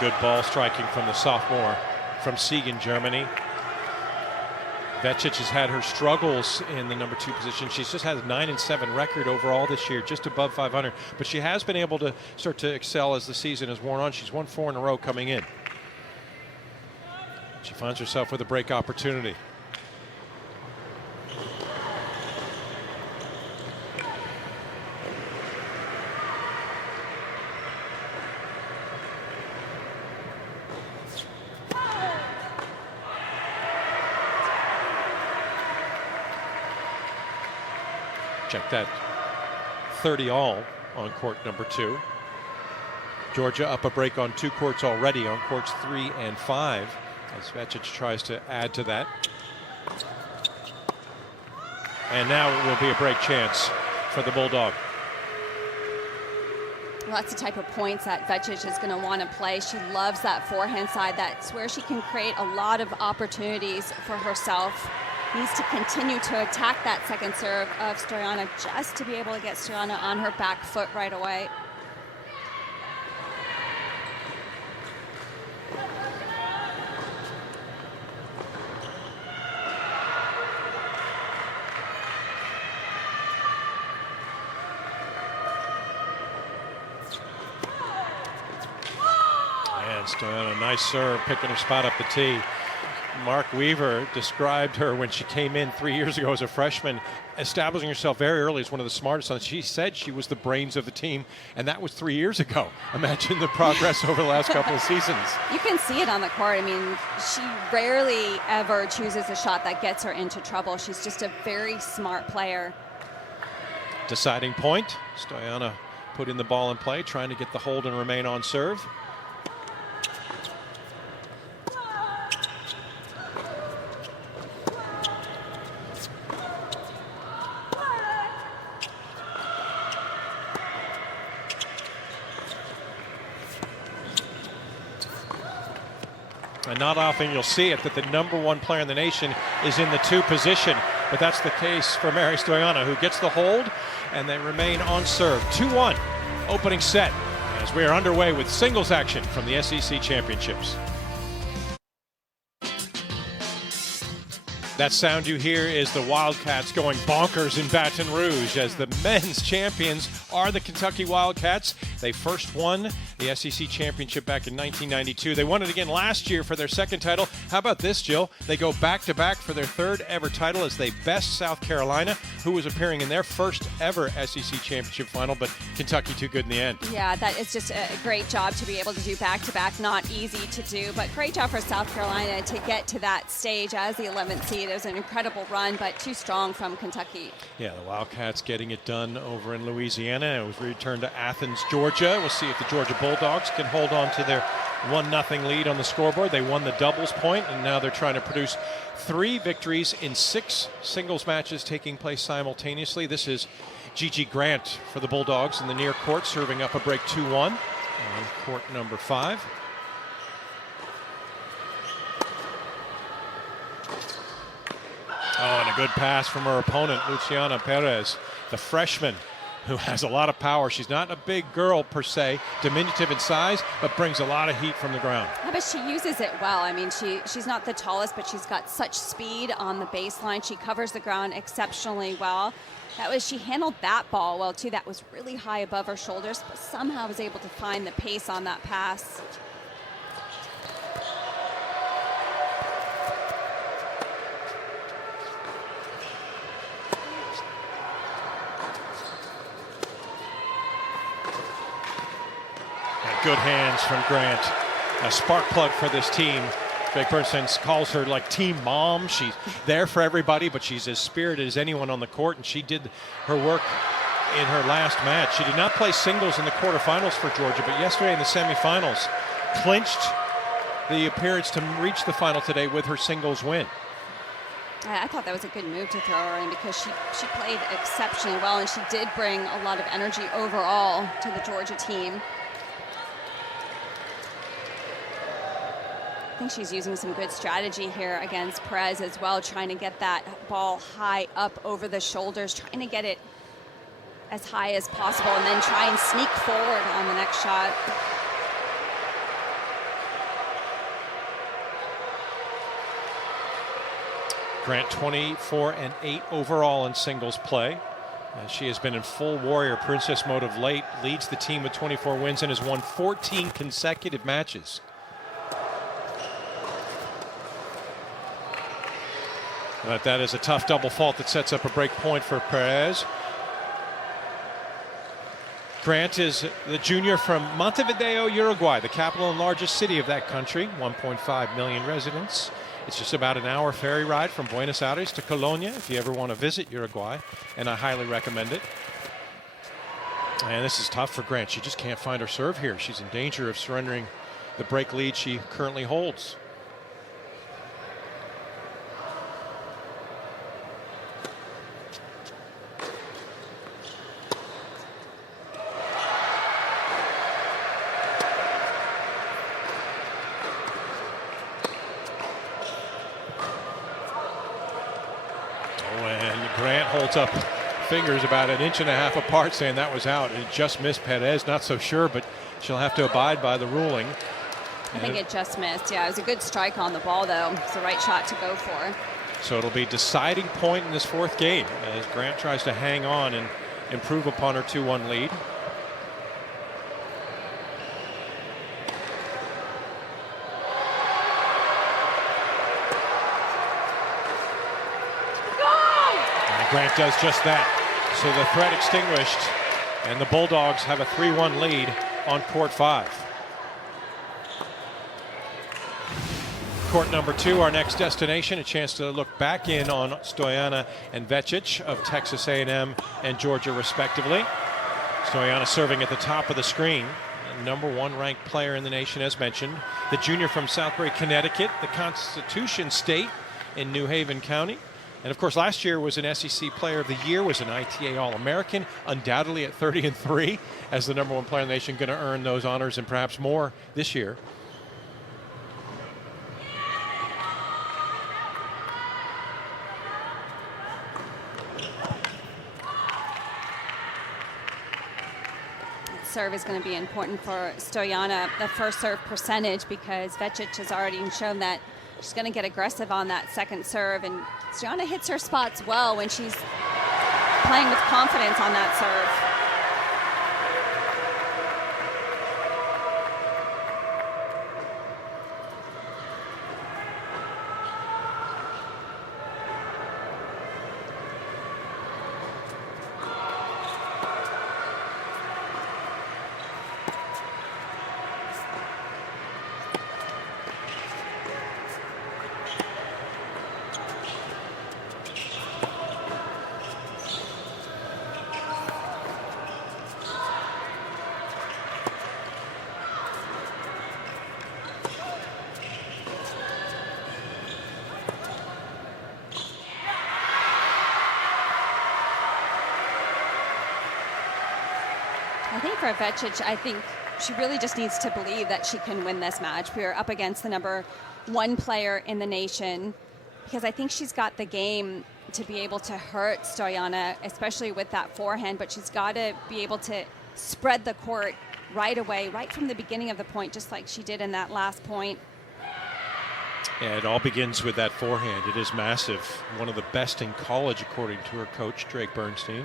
Good ball striking from the sophomore from Siegen, Germany. Vecic has had her struggles in the #2 position. She's just had a 9-7 record overall this year, just above 500. But she has been able to start to excel as the season has worn on. She's won 4 in a row coming in. She finds herself with a break opportunity. Check that 30-all on court number 2. Georgia up a break on 2 courts already, on courts 3 and 5, as Vecic tries to add to that. And now it will be a break chance for the Bulldog. Well, that's the type of points that Vecic is going to want to play. She loves that forehand side. That's where she can create a lot of opportunities for herself. Needs to continue to attack that second serve of Stoyanova just to be able to get Stoyanova on her back foot right away. And Stoyanova, nice serve, picking her spot up the tee. Mark Weaver described her when she came in 3 years ago as a freshman, establishing herself very early as one of the smartest ones. She said she was the brains of the team, and that was 3 years ago. Imagine the progress over the last couple of seasons. You can see it on the court. I mean, she rarely ever chooses a shot that gets her into trouble. She's just a very smart player. Deciding point. Stoyanov putting the ball in play, trying to get the hold and remain on serve. And not often you'll see it that the number one player in the nation is in the 2 position, but that's the case for Mary Stoyanov, who gets the hold, and they remain on serve. 2-1 opening set as we are underway with singles action from the SEC Championships. That sound you hear is the Wildcats going bonkers in Baton Rouge as the men's champions are the Kentucky Wildcats. They first won the SEC Championship back in 1992. They won it again last year for their second title. How about this, Jill? They go back-to-back for their third ever title as they best South Carolina, who was appearing in their first ever SEC Championship final, but Kentucky too good in the end. Yeah, that is just a great job to be able to do back-to-back. Not easy to do, but great job for South Carolina to get to that stage as the 11th seed. It was an incredible run, but too strong from Kentucky. Yeah, the Wildcats getting it done over in Louisiana. It was returned to Athens, Georgia. We'll see if the Georgia Bulldogs can hold on to their 1-0 lead on the scoreboard. They won the doubles point, and now they're trying to produce 3 victories in 6 singles matches taking place simultaneously. This is Gigi Grant for the Bulldogs in the near court, serving up a break 2-1 on court number 5. Oh, and a good pass from her opponent, Luciana Perez, the freshman who has a lot of power. She's not a big girl per se, diminutive in size, but brings a lot of heat from the ground. Yeah, but she uses it well. I mean, she's not the tallest, but she's got such speed on the baseline. She covers the ground exceptionally well. She handled that ball well, too. That was really high above her shoulders, but somehow was able to find the pace on that pass. Good hands from Grant. A spark plug for this team. Greg Bernstein calls her like team mom. She's there for everybody, but she's as spirited as anyone on the court, and she did her work in her last match. She did not play singles in the quarterfinals for Georgia, but yesterday in the semifinals clinched the appearance to reach the final today with her singles win. I thought that was a good move to throw her in because she played exceptionally well, and she did bring a lot of energy overall to the Georgia team. I think she's using some good strategy here against Perez as well, trying to get that ball high up over the shoulders, trying to get it as high as possible, and then try and sneak forward on the next shot. Grant 24-8 overall in singles play. She has been in full warrior princess mode of late, leads the team with 24 wins and has won 14 consecutive matches. But that is a tough double fault that sets up a break point for Perez. Grant is the junior from Montevideo, Uruguay, the capital and largest city of that country, 1.5 million residents. It's just about an hour ferry ride from Buenos Aires to Colonia if you ever want to visit Uruguay, and I highly recommend it. And this is tough for Grant. She just can't find her serve here. She's in danger of surrendering the break lead she currently holds. Holds up fingers about 1.5 inches apart, saying that was out. It just missed Perez. Not so sure, but she'll have to abide by the ruling. I think it just missed. Yeah, it was a good strike on the ball, though. It's the right shot to go for. So it'll be deciding point in this 4th game as Grant tries to hang on and improve upon her 2-1 lead. Grant does just that. So the threat extinguished, and the Bulldogs have a 3-1 lead on court 5. Court number 2, our next destination, a chance to look back in on Stoyana and Vecic of Texas A&M and Georgia respectively. Stoyana serving at the top of the screen, number 1 ranked player in the nation as mentioned. The junior from Southbury, Connecticut, the Constitution State in New Haven County. And of course last year was an SEC Player of the Year, was an ITA All-American, undoubtedly at 30-3 as the number 1 player in the nation, going to earn those honors and perhaps more this year. Serve is going to be important for Stoyana, the first serve percentage, because Vecic has already shown that she's going to get aggressive on that second serve, and Stoyana hits her spots well when she's playing with confidence on that serve. I think for Vecic, I think she really just needs to believe that she can win this match. We're up against the number 1 player in the nation, because I think she's got the game to be able to hurt Stoyana, especially with that forehand, but she's got to be able to spread the court right away, right from the beginning of the point, just like she did in that last point. Yeah, it all begins with that forehand. It is massive. One of the best in college, according to her coach, Drake Bernstein.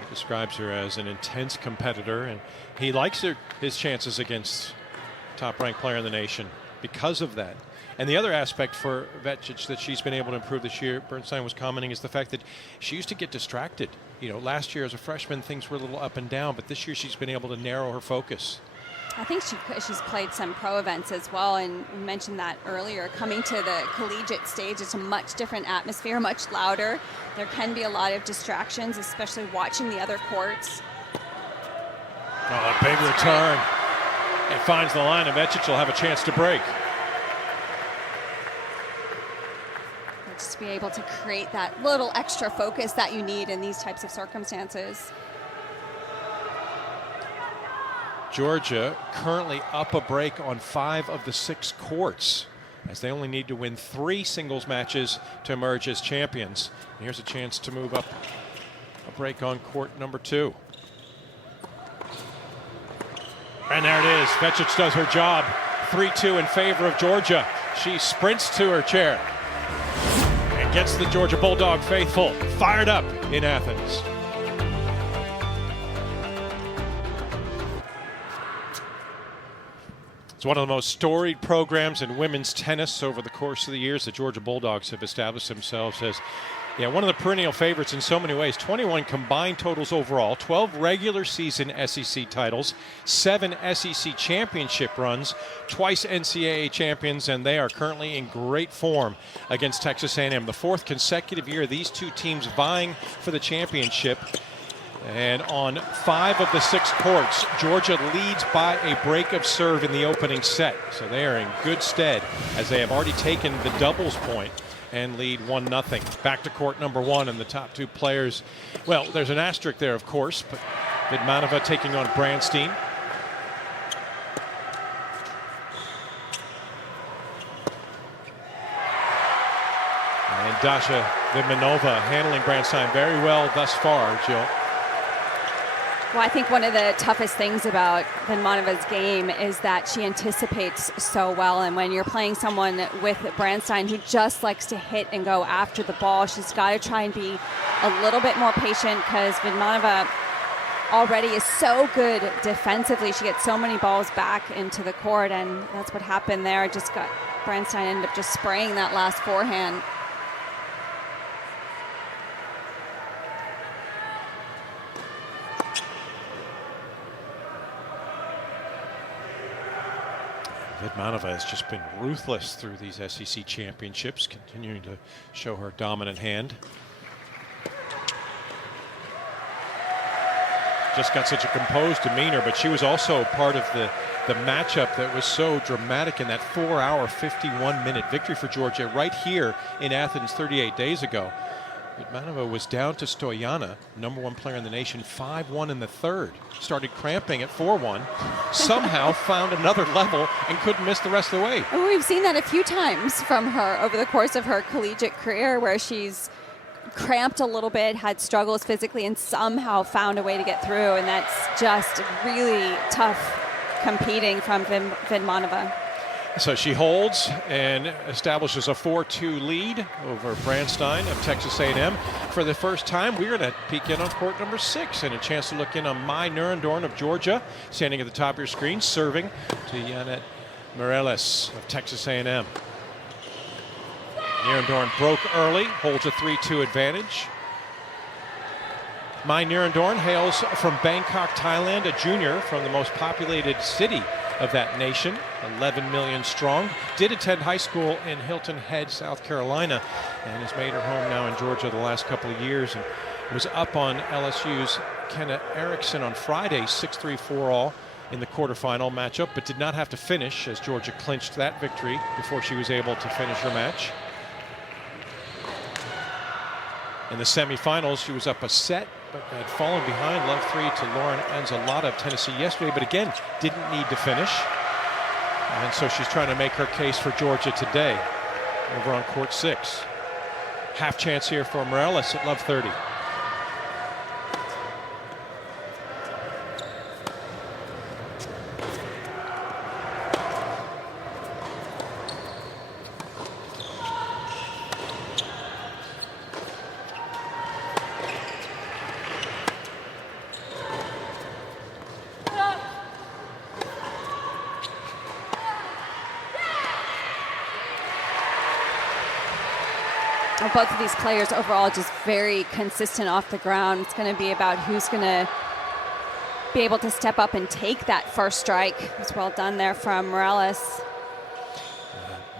He describes her as an intense competitor, and he likes his chances against top-ranked player in the nation because of that. And the other aspect for Vecic that she's been able to improve this year, Bernstein was commenting, is the fact that she used to get distracted. You know, last year as a freshman, things were a little up and down, but this year she's been able to narrow her focus. I think she's played some pro events as well, and we mentioned that earlier. Coming to the collegiate stage, it's a much different atmosphere, much louder. There can be a lot of distractions, especially watching the other courts. Oh, a big return. It finds the line, and Vecic will have a chance to break. Just be able to create that little extra focus that you need in these types of circumstances. Georgia currently up a break on 5 of the 6 courts, as they only need to win 3 singles matches to emerge as champions. And here's a chance to move up a break on court number 2. And there it is. Vecic does her job. 3-2 in favor of Georgia. She sprints to her chair and gets the Georgia Bulldog faithful fired up in Athens. It's one of the most storied programs in women's tennis over the course of the years. The Georgia Bulldogs have established themselves as one of the perennial favorites in so many ways. 21 combined totals overall, 12 regular season SEC titles, 7 SEC championship runs, twice NCAA champions, and they are currently in great form against Texas A&M. The 4th consecutive year these two teams vying for the championship. And on 5 of the 6 courts, Georgia leads by a break of serve in the opening set. So they are in good stead as they have already taken the doubles point and lead 1-0. Back to court number 1, and the top 2 players. Well, there's an asterisk there, of course, but Vidmanova taking on Bernstein. And Dasha Vidmanova handling Bernstein very well thus far, Jill. Well, I think one of the toughest things about Vidmanova's game is that she anticipates so well. And when you're playing someone with Bernstein who just likes to hit and go after the ball, she's got to try and be a little bit more patient, because Vidmanova already is so good defensively. She gets so many balls back into the court, and that's what happened there. Just got Bernstein ended up just spraying that last forehand. Vidmanova has just been ruthless through these SEC championships, continuing to show her dominant hand. Just got such a composed demeanor, but she was also part of the matchup that was so dramatic in that 4-hour, 51-minute victory for Georgia right here in Athens 38 days ago. Vidmanova was down to Stoyana, number 1 player in the nation, 5-1 in the third. Started cramping at 4-1, somehow found another level and couldn't miss the rest of the way. And we've seen that a few times from her over the course of her collegiate career, where she's cramped a little bit, had struggles physically, and somehow found a way to get through. And that's just really tough competing from Vidmanova. So she holds and establishes a 4-2 lead over Brandstein of Texas A&M. For the first time, we're going to peek in on court number 6 and a chance to look in on Mai Nurendorn of Georgia, standing at the top of your screen, serving to Janet Mireles of Texas A&M. Nurendorn broke early, holds a 3-2 advantage. Mai Nurendorn hails from Bangkok, Thailand, a junior from the most populated city of that nation, 11 million strong. Did attend high school in Hilton Head, South Carolina, and has made her home now in Georgia the last couple of years, and was up on LSU's Kenna Erickson on Friday, 6-3, 4-all in the quarterfinal matchup, but did not have to finish as Georgia clinched that victory before she was able to finish her match. In the semifinals, she was up a set, but had fallen behind love 3 to Lauren Anzalata of Tennessee yesterday, but again, didn't need to finish. And so she's trying to make her case for Georgia today over on court 6. Half chance here for Mireles at love 30. Both of these players overall just very consistent off the ground. It's going to be about who's going to be able to step up and take that first strike. It was well done there from Mireles.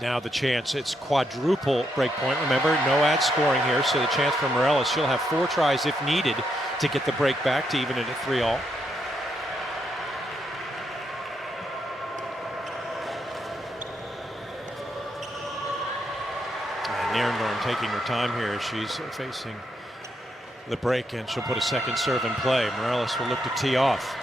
Now the chance, it's quadruple break point. Remember, no ad scoring here, so the chance for Mireles, she'll have 4 tries if needed to get the break back to even it at 3-all. Nurendorn taking her time here as she's facing the break, and she'll put a second serve in play. Mireles will look to tee off.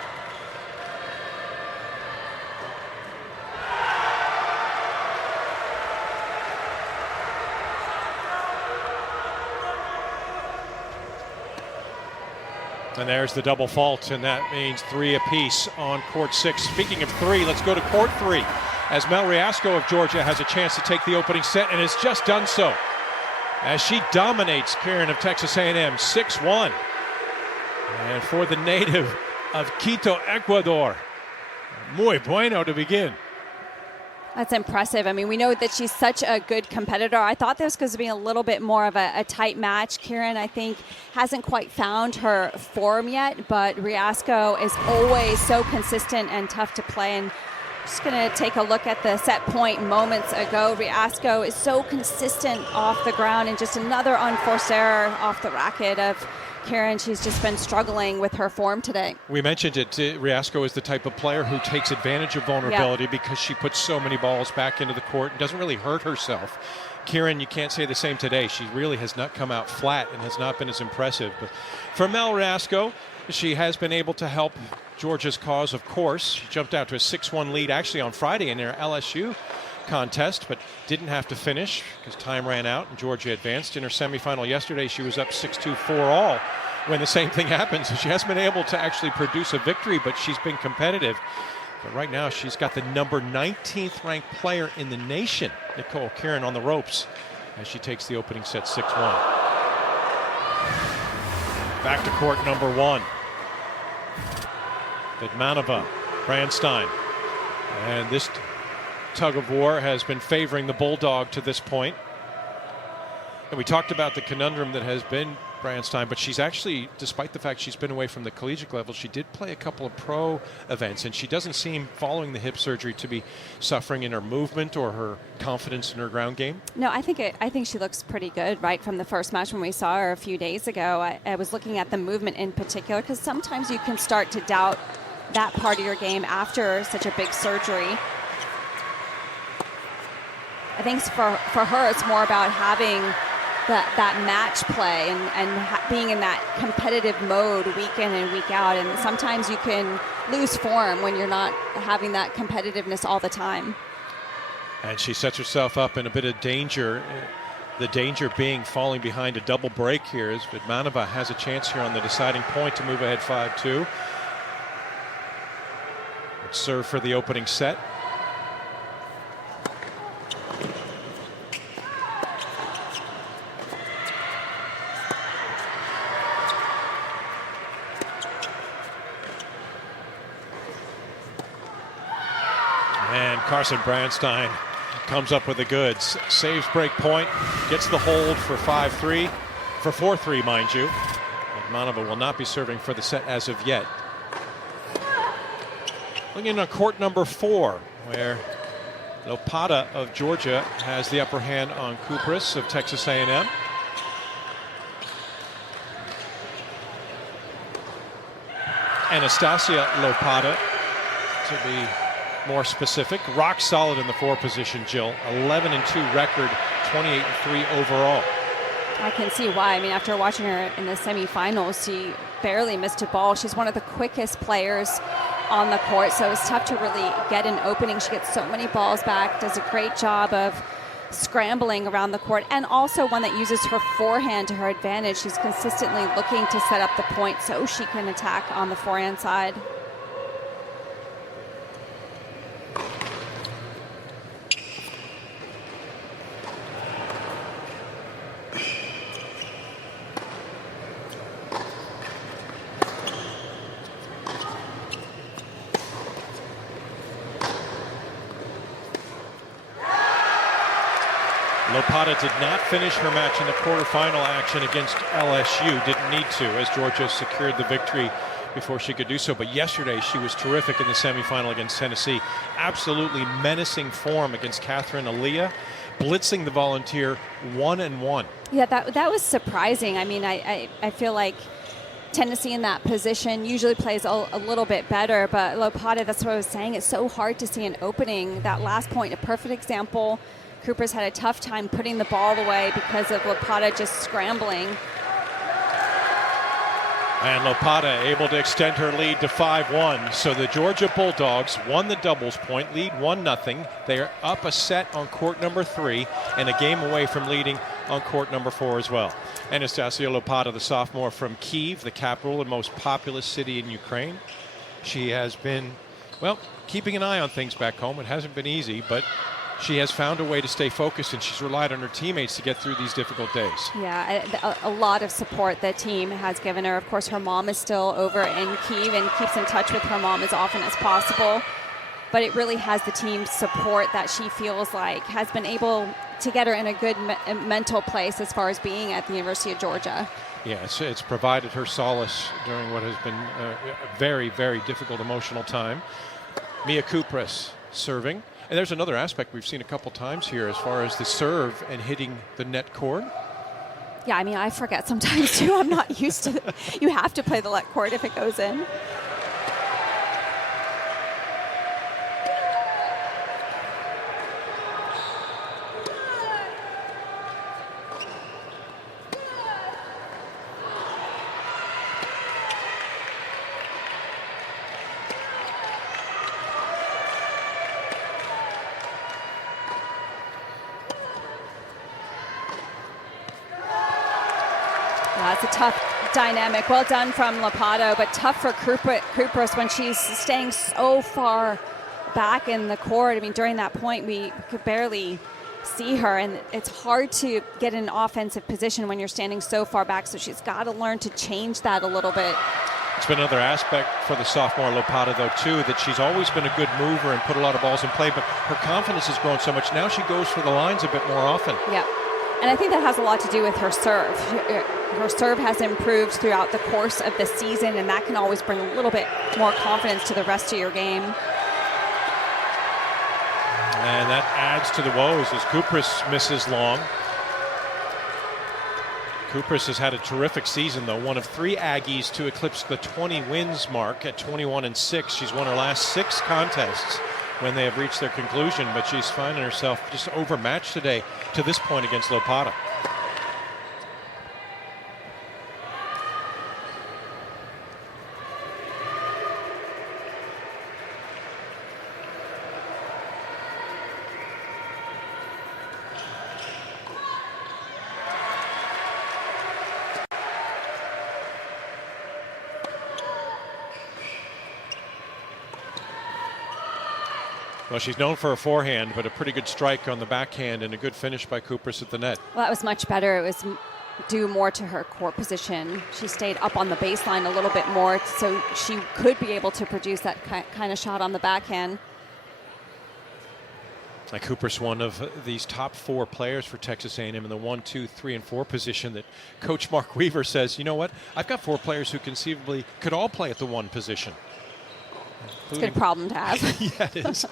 And there's the double fault, and that means 3 apiece on court 6. Speaking of 3, let's go to court 3. As Mel Riasco of Georgia has a chance to take the opening set and has just done so as she dominates Karen of Texas A&M 6-1. And for the native of Quito, Ecuador, muy bueno to begin. That's impressive. I mean, we know that she's such a good competitor. I thought this was going to be a little bit more of a tight match. Karen, I think, hasn't quite found her form yet, but Riasco is always so consistent and tough to play. And just going to take a look at the set point moments ago. Riasco is so consistent off the ground, and just another unforced error off the racket of Karen. She's just been struggling with her form today. We mentioned it. Riasco is the type of player who takes advantage of vulnerability because she puts so many balls back into the court and doesn't really hurt herself. Karen, you can't say the same today. She really has not come out flat and has not been as impressive. But for Mel Riasco, she has been able to help Georgia's cause, of course. She jumped out to a 6-1 lead actually on Friday in their LSU contest, but didn't have to finish because time ran out and Georgia advanced. In her semifinal yesterday, she was up 6-2, 4-all when the same thing happened. So she hasn't been able to actually produce a victory, but she's been competitive. But right now, she's got the number 19th ranked player in the nation, Nicole Kieran, on the ropes as she takes the opening set 6-1. Back to court number 1. Vidmanova, Brandstein. And this tug of war has been favoring the Bulldog to this point. And we talked about the conundrum that has been Brandstein, but she's actually, despite the fact she's been away from the collegiate level, she did play a couple of pro events, and she doesn't seem, following the hip surgery, to be suffering in her movement or her confidence in her ground game. No, I think she looks pretty good right from the first match when we saw her a few days ago. I was looking at the movement in particular because sometimes you can start to doubt that part of your game after such a big surgery. I think for her it's more about having that match play and being in that competitive mode week in and week out. And sometimes you can lose form when you're not having that competitiveness all the time. And she sets herself up in a bit of danger. The danger being falling behind a double break here, as Vidmanova has a chance here on the deciding point to move ahead 5-2. Serve for the opening set. And Carson Brandstein comes up with the goods. Saves break point, gets the hold for 5-3, for 4-3, mind you. Vidmanova will not be serving for the set as of yet. Looking at court number 4, where Lopata of Georgia has the upper hand on Kupras of Texas A&M. Anastasia Lopata, to be more specific, rock solid in the 4 position, Jill. 11-2 record, 28-3 overall. I can see why. I mean, after watching her in the semifinals, she barely missed a ball. She's one of the quickest players on the court, so it's tough to really get an opening. She gets so many balls back, does a great job of scrambling around the court, and also one that uses her forehand to her advantage. She's consistently looking to set up the point so she can attack on the forehand side. Lopata did not finish her match in the quarterfinal action against LSU. Didn't need to, as Georgia secured the victory before she could do so. But yesterday, she was terrific in the semifinal against Tennessee. Absolutely menacing form against Catherine Aaliyah, blitzing the Volunteer 1-1. Yeah, that was surprising. I mean, I feel like Tennessee in that position usually plays a little bit better, but Lopata, that's what I was saying, it's so hard to see an opening. That last point, a perfect example. Kupras had a tough time putting the ball away because of Lopata just scrambling. And Lopata able to extend her lead to 5-1. So the Georgia Bulldogs won the doubles point, lead 1-0. They are up a set on court number 3 and a game away from leading on court number 4 as well. Anastasia Lopata, the sophomore from Kyiv, the capital and most populous city in Ukraine. She has been, well, keeping an eye on things back home. It hasn't been easy, but she has found a way to stay focused, and she's relied on her teammates to get through these difficult days. Yeah, a lot of support the team has given her. Of course, her mom is still over in Kyiv and keeps in touch with her mom as often as possible. But it really has the team's support that she feels like has been able to get her in a good mental place as far as being at the University of Georgia. Yeah, it's provided her solace during what has been a very, very difficult emotional time. Mia Kupras serving. And there's another aspect we've seen a couple times here as far as the serve and hitting the net cord. Yeah, I mean, I forget sometimes too. I'm not used to it. You have to play the net cord if it goes in. It's a tough dynamic. Well done from Lopata, but tough for Kupras when she's staying so far back in the court. I mean, during that point, we could barely see her, and it's hard to get in an offensive position when you're standing so far back, so she's got to learn to change that a little bit. It's been another aspect for the sophomore Lopata, though, too, that she's always been a good mover and put a lot of balls in play, but her confidence has grown so much. Now she goes for the lines a bit more often. Yeah. And I think that has a lot to do with her serve. Her serve has improved throughout the course of the season, and that can always bring a little bit more confidence to the rest of your game. And that adds to the woes as Kupras misses long. Kupras has had a terrific season, though. One of 3 Aggies to eclipse the 20 wins mark at 21-6. She's won her last 6 contests when they have reached their conclusion, but she's finding herself just overmatched today to this point against Lopata. Well, she's known for her forehand, but a pretty good strike on the backhand and a good finish by Kupras at the net. Well, that was much better. It was due more to her court position. She stayed up on the baseline a little bit more, so she could be able to produce that kind of shot on the backhand. Like Kupras, one of these top 4 players for Texas A&M in the 1, 2, 3, and 4 position that Coach Mark Weaver says, you know what, I've got 4 players who conceivably could all play at the 1 position. It's a good problem to have. Yeah, it is.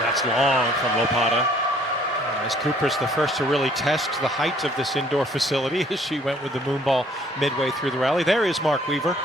That's long from Lopata. As Kupras the first to really test the height of this indoor facility as she went with the moon ball midway through the rally. There is Mark Weaver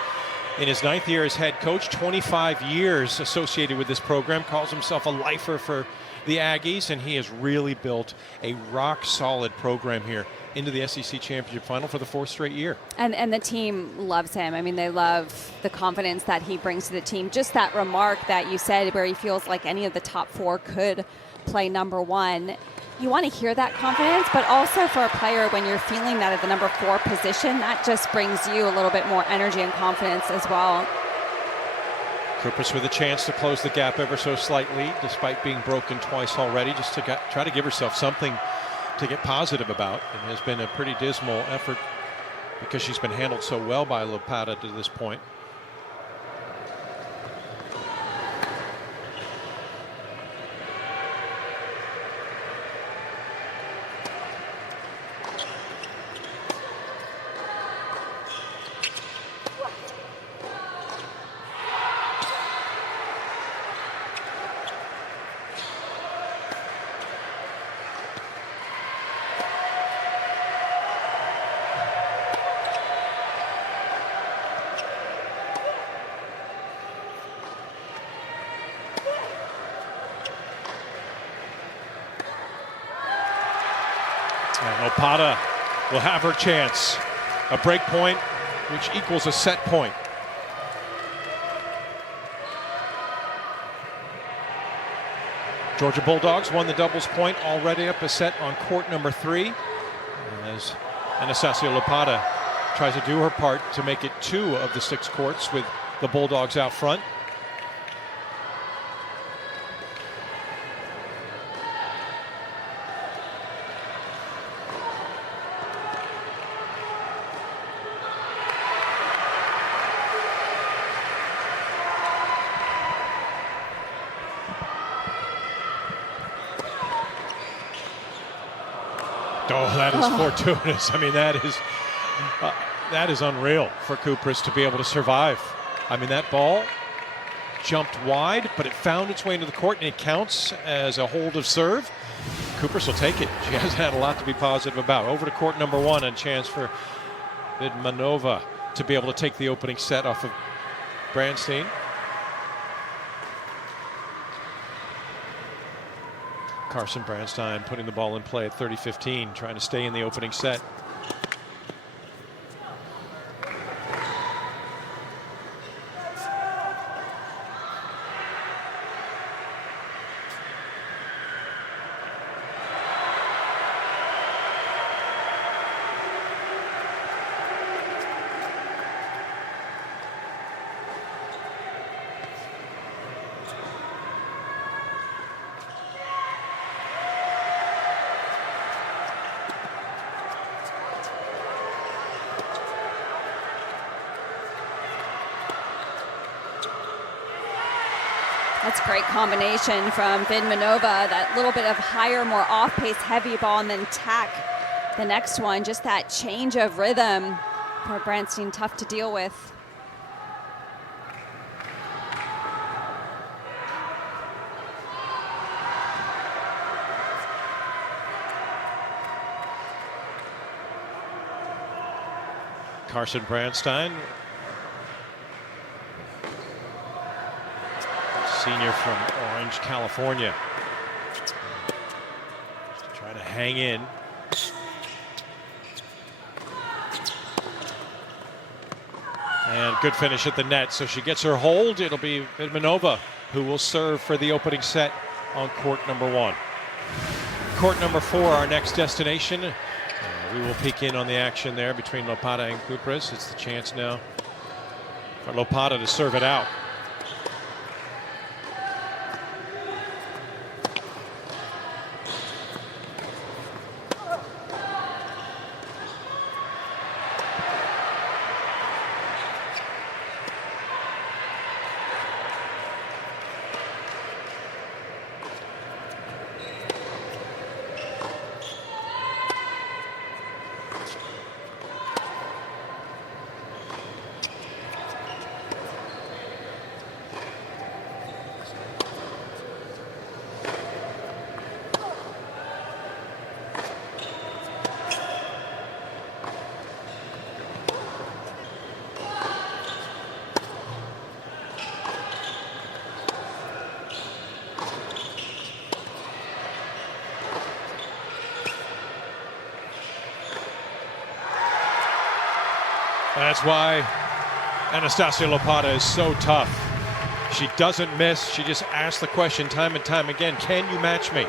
in his 9th year as head coach, 25 years associated with this program, calls himself a lifer for the Aggies, and he has really built a rock-solid program here into the SEC Championship Final for the 4th straight year. And the team loves him. I mean, they love the confidence that he brings to the team. Just that remark that you said where he feels like any of the top 4 could play number 1. You want to hear that confidence, but also for a player when you're feeling that at the number 4 position, that just brings you a little bit more energy and confidence as well. Kupras with a chance to close the gap ever so slightly, despite being broken twice already, just to try to give herself something to get positive about. It has been a pretty dismal effort because she's been handled so well by Lopata to this point. And Lopata will have her chance. A break point, which equals a set point. Georgia Bulldogs won the doubles point, already up a set on court number 3. As Anastasia Lopata tries to do her part to make it 2 of the 6 courts with the Bulldogs out front. Oh, that is fortuitous. I mean, that is unreal for Kupras to be able to survive. I mean, that ball jumped wide, but it found its way into the court, and it counts as a hold of serve. Kupras will take it. She has had a lot to be positive about. Over to court number 1, and a chance for Vidmanova to be able to take the opening set off of Branstein. Carson Branstein putting the ball in play at 30-15, trying to stay in the opening set. That's a great combination from Vidmanova. That little bit of higher, more off-pace, heavy ball, and then tack the next one. Just that change of rhythm for Branstein, tough to deal with. Carson Branstein, senior from Orange, California, trying to hang in. And good finish at the net, so she gets her hold. It'll be Vidmanova who will serve for the opening set on court number 1. Court number 4, our next destination. We will peek in on the action there between Lopata and Kupras. It's the chance now for Lopata to serve it out. That's why Anastasia Lopata is so tough. She doesn't miss. She just asks the question time and time again, can you match me?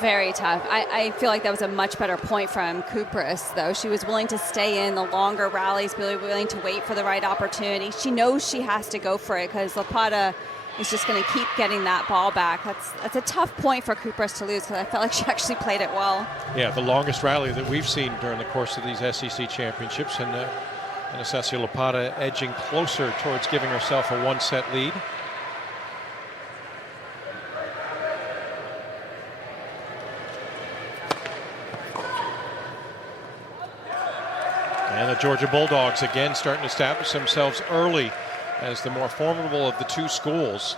Very tough. I feel like that was a much better point from Kupras, though. She was willing to stay in the longer rallies, really willing to wait for the right opportunity. She knows she has to go for it because Lopata is just going to keep getting that ball back. That's a tough point for Kupras to lose because I felt like she actually played it well. Yeah, the longest rally that we've seen during the course of these SEC championships, and Anastasia Lopata edging closer towards giving herself a 1-set lead. And the Georgia Bulldogs again starting to establish themselves early as the more formidable of the two schools,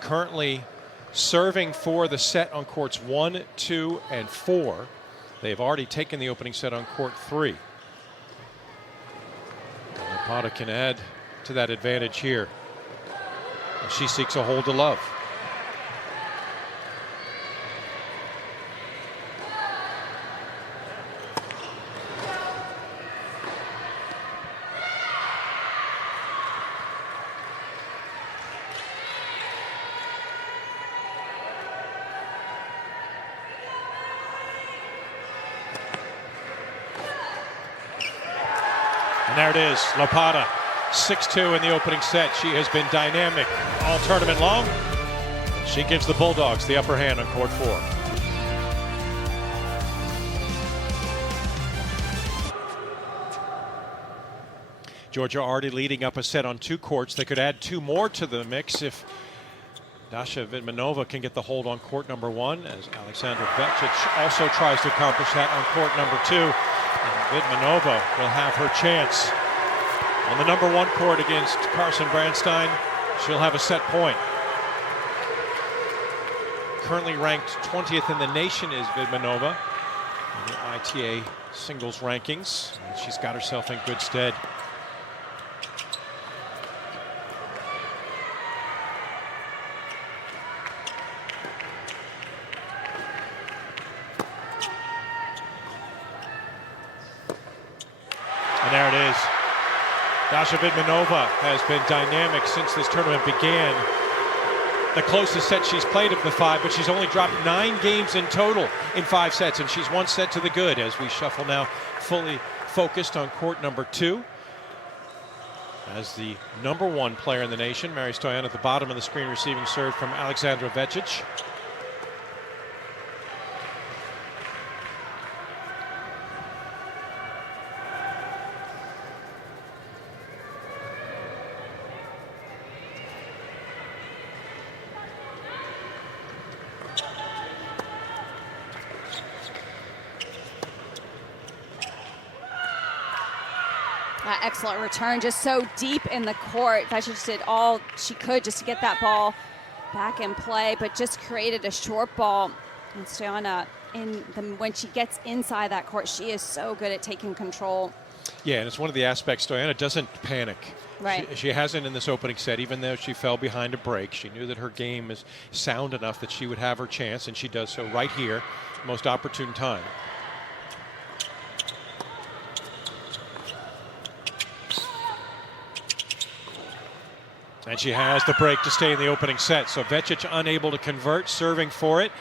currently serving for the set on courts 1, 2, and 4. They've already taken the opening set on court 3. Lopata can add to that advantage here. She seeks a hold to love. And there it is, Lopata, 6-2 in the opening set. She has been dynamic all tournament long. She gives the Bulldogs the upper hand on court 4. Georgia already leading up a set on 2 courts. They could add 2 more to the mix if Dasha Vidmanova can get the hold on court number 1, as Alexandra Vecic also tries to accomplish that on court number 2. And Vidmanova will have her chance. On the number 1 court against Carson Branstein, she'll have a set point. Currently ranked 20th in the nation is Vidmanova in the ITA singles rankings. And she's got herself in good stead. And there it is. Dasha Vidmanova has been dynamic since this tournament began. The closest set she's played of the 5, but she's only dropped 9 games in total in 5 sets, and she's 1 set to the good as we shuffle now fully focused on court number 2. As the number 1 player in the nation, Mary Stoyan at the bottom of the screen receiving serve from Alexandra Vecic. that excellent return, just so deep in the court. Vekic did all she could just to get that ball back in play, but just created a short ball. And Stoyana, when she gets inside that court, she is so good at taking control. Yeah, and it's one of the aspects. Stoyana doesn't panic. Right. She hasn't in this opening set, even though she fell behind a break. She knew that her game is sound enough that she would have her chance, and she does so right here, most opportune time. And she has the break to stay in the opening set. So Vekic unable to convert, serving for it.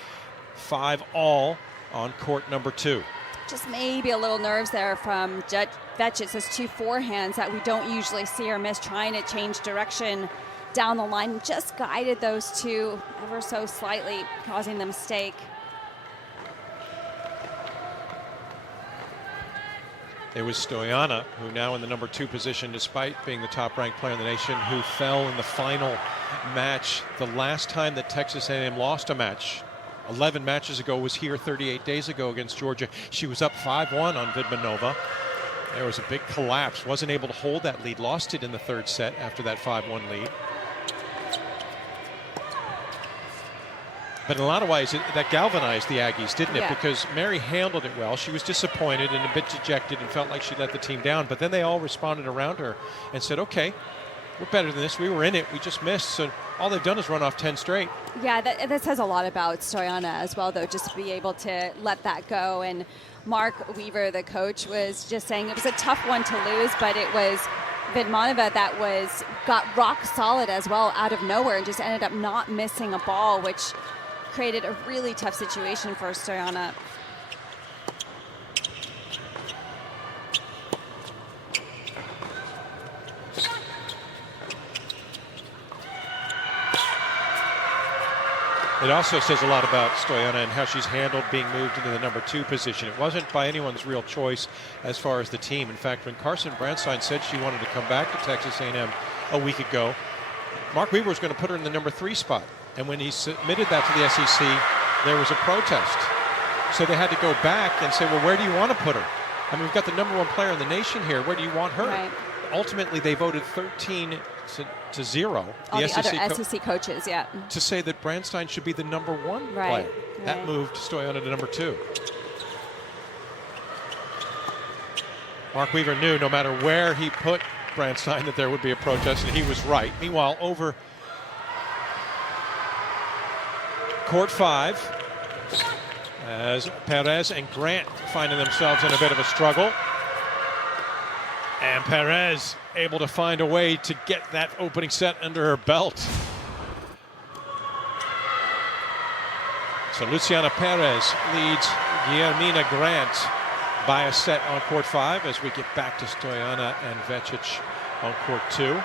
5-all on court number 2. Just maybe a little nerves there from Vekic. Those 2 forehands that we don't usually see her miss, trying to change direction down the line. Just guided those 2 ever so slightly, causing the mistake. It was Stoyana, who now in the number 2 position, despite being the top-ranked player in the nation, who fell in the final match. The last time that Texas A&M lost a match, 11 matches ago, was here 38 days ago against Georgia. She was up 5-1 on Vidmanova. There was a big collapse. Wasn't able to hold that lead. Lost it in the 3rd set after that 5-1 lead. But in a lot of ways, that galvanized the Aggies, didn't it? Yeah. Because Mary handled it well. She was disappointed and a bit dejected and felt like she let the team down. But then they all responded around her and said, okay, we're better than this. We were in it. We just missed. So all they've done is run off 10 straight. Yeah, that says a lot about Stoyana as well, though, just to be able to let that go. And Mark Weaver, the coach, was just saying it was a tough one to lose, but it was Vidmanova that got rock solid as well out of nowhere and just ended up not missing a ball, which created a really tough situation for Stoyana. It also says a lot about Stoyana and how she's handled being moved into the number 2 position. It wasn't by anyone's real choice as far as the team. In fact, when Carson Branstein said she wanted to come back to Texas A&M a week ago, Mark Weaver was going to put her in the number 3 spot. And when he submitted that to the SEC, there was a protest. So they had to go back and say, well, where do you want to put her? I mean, we've got the number 1 player in the nation here. Where do you want her? Right. Ultimately, they voted 13 to 0. All the other SEC coaches, yeah. To say that Branstein should be the number 1 Right, player. That right. moved Stoyana to number 2. Mark Weaver knew no matter where he put Branstein that there would be a protest, and he was right. Meanwhile, over court 5, as Perez and Grant finding themselves in a bit of a struggle. And Perez able to find a way to get that opening set under her belt. So Luciana Perez leads Guillermina Grant by a set on court 5 as we get back to Stoyana and Vekic on court 2.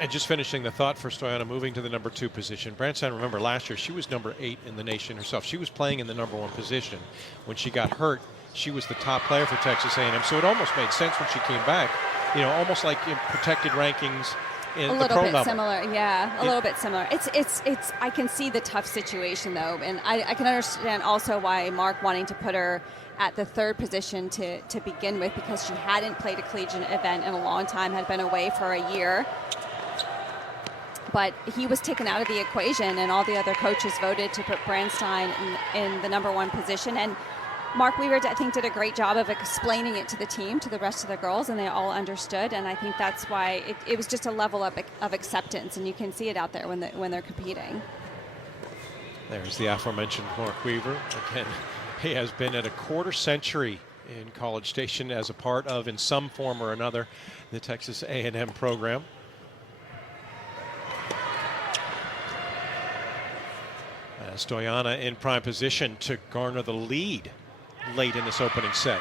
And just finishing the thought for Stoyana, moving to the number 2 position. Branstein, remember last year, she was number 8 in the nation herself. She was playing in the number 1 position. When she got hurt, she was the top player for Texas A&M. So it almost made sense when she came back, you know, almost like in protected rankings in the pro level. A little bit similar, yeah, a little bit similar. It's. I can see the tough situation though, and I can understand also why Mark wanting to put her at the 3rd position to begin with, because she hadn't played a collegiate event in a long time, had been away for a year. But he was taken out of the equation, and all the other coaches voted to put Branstein in the number 1 position. And Mark Weaver, I think, did a great job of explaining it to the team, to the rest of the girls, and they all understood. And I think that's why it was just a level of acceptance, and you can see it out there when they're competing. There's the aforementioned Mark Weaver. Again, he has been at a quarter century in College Station as a part of, in some form or another, the Texas A&M program. Stoyana in prime position to garner the lead late in this opening set.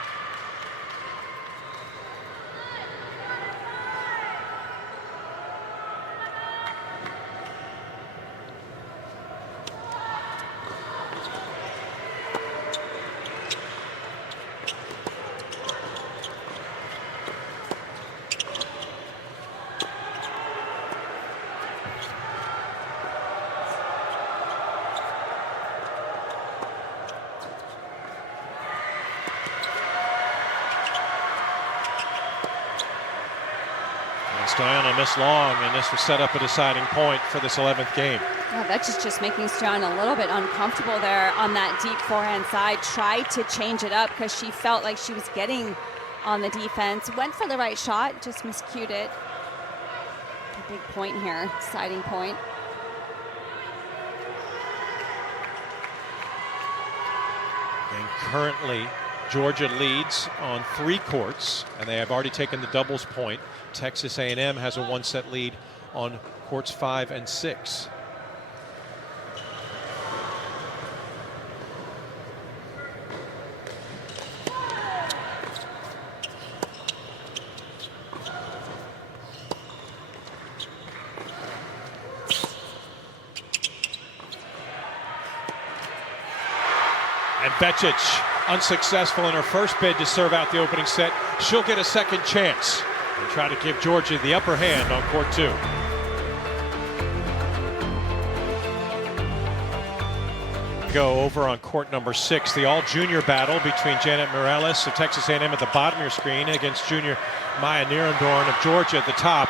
Stoyana missed long, and this will set up a deciding point for this 11th game. Yeah, that's just making Stoyana a little bit uncomfortable there on that deep forehand side. Tried to change it up because she felt like she was getting on the defense. Went for the right shot, just miscued it. A big point here, deciding point. And currently, Georgia leads on 3 courts, and they have already taken the doubles point. Texas A&M has a 1-set lead on courts 5 and 6. And Vekic, unsuccessful in her first bid to serve out the opening set. She'll get a second chance and try to give Georgia the upper hand on court 2. Go over on court number 6, the all-junior battle between Janet Morales of Texas A&M at the bottom of your screen against junior Maya Nierendorn of Georgia at the top.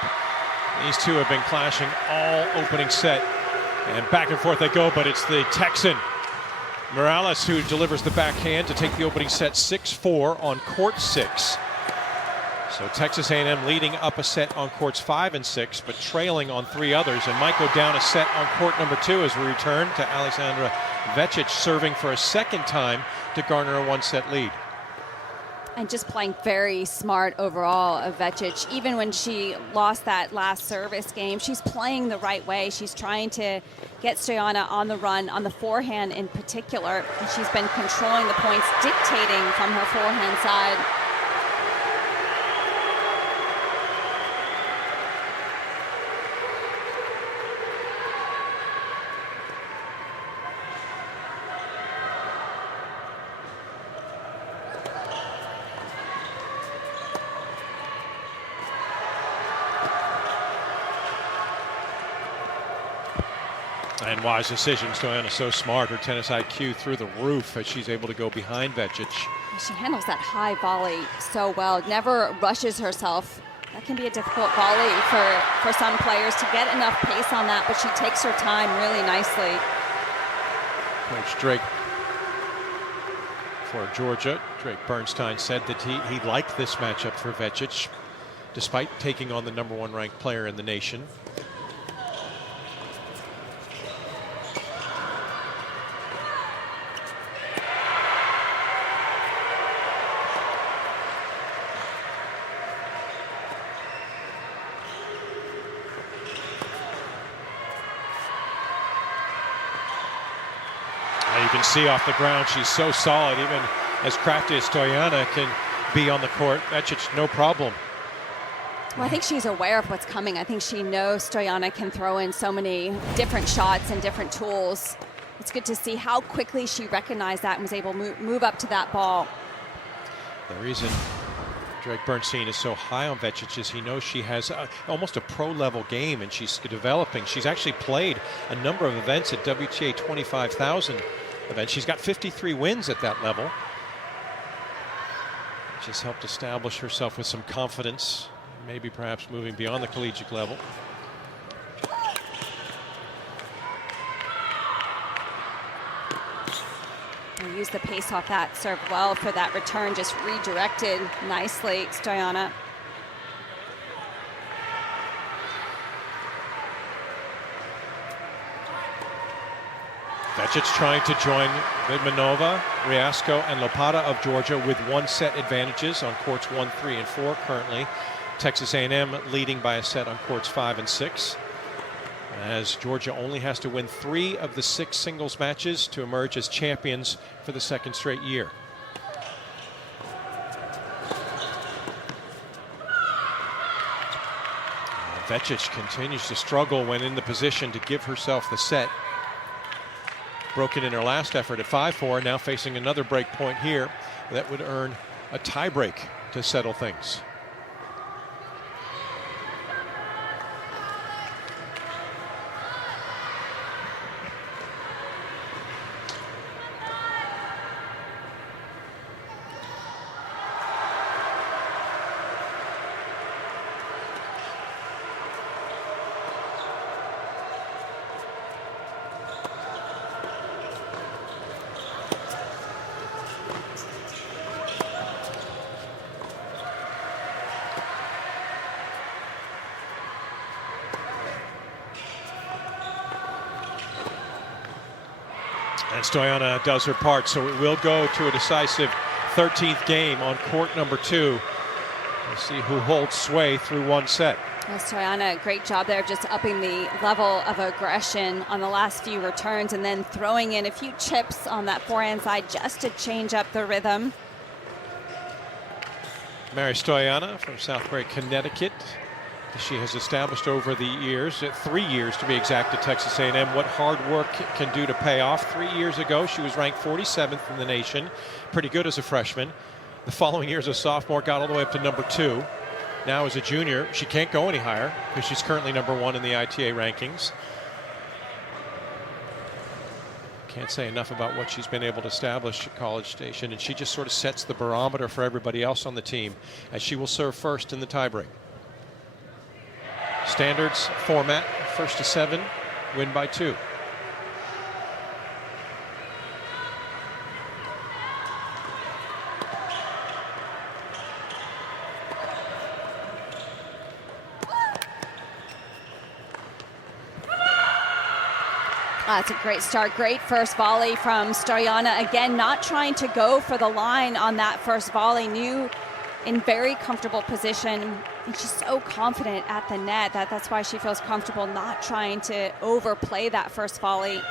These two have been clashing all opening set, and back and forth they go, but it's the Texan Morales who delivers the backhand to take the opening set 6-4 on court 6. So Texas A&M leading up a set on courts 5 and 6, but trailing on 3 others, and might go down a set on court number 2 as we return to Alexandra Vekic serving for a second time to garner a 1-set lead. And just playing very smart overall of Vekic. Even when she lost that last service game, she's playing the right way. She's trying to get Stoyana on the run, on the forehand in particular. And she's been controlling the points, dictating from her forehand side. And wise decision. Stoyana so smart. Her tennis IQ through the roof as she's able to go behind Vekic. She handles that high volley so well. Never rushes herself. That can be a difficult volley for some players to get enough pace on that, but she takes her time really nicely. Coach Drake for Georgia, Drake Bernstein, said that he liked this matchup for Vekic, despite taking on the #1 ranked player in the nation. You can see off the ground she's so solid, even as crafty as Stoyana can be on the court. Vekic, no problem. Well, I think she's aware of what's coming. I think she knows Stoyana can throw in so many different shots and different tools. It's good to see how quickly she recognized that and was able to move up to that ball. The reason Drake Bernstein is so high on Vekic is he knows she has almost a pro-level game, and she's developing. She's actually played a number of events at WTA 25,000 events. She's got 53 wins at that level. Just helped establish herself with some confidence, maybe perhaps moving beyond the collegiate level. Use the pace off that serve well for that return, just redirected nicely, Stoyana. Vekic trying to join Vidmanova, Riasco, and Lopata of Georgia with 1-set advantages on courts 1, 3, and 4 currently. Texas A&M leading by a set on courts 5 and 6. As Georgia only has to win 3 of the 6 singles matches to emerge as champions for the 2nd straight year. Vekic continues to struggle when in the position to give herself the set. Broken in her last effort at 5-4, now facing another break point here that would earn a tiebreak to settle things. And Stoyana does her part, so it will go to a decisive 13th game on court number 2. We'll see who holds sway through one set. Stoyana, great job there, just upping the level of aggression on the last few returns and then throwing in a few chips on that forehand side just to change up the rhythm. Mary Stoyana from Southbury, Connecticut. She has established over the years, 3 years to be exact, at Texas A&M, what hard work can do to pay off. 3 years ago, she was ranked 47th in the nation, pretty good as a freshman. The following year as a sophomore, got all the way up to number 2. Now as a junior, she can't go any higher because she's currently number 1 in the ITA rankings. Can't say enough about what she's been able to establish at College Station, and she just sort of sets the barometer for everybody else on the team as she will serve first in the tiebreak. Standards format, first to 7, win by 2. That's a great start. Great first volley from Stoyana. Again, not trying to go for the line on that first volley. New in very comfortable position. And she's so confident at the net that's why she feels comfortable not trying to overplay that first volley.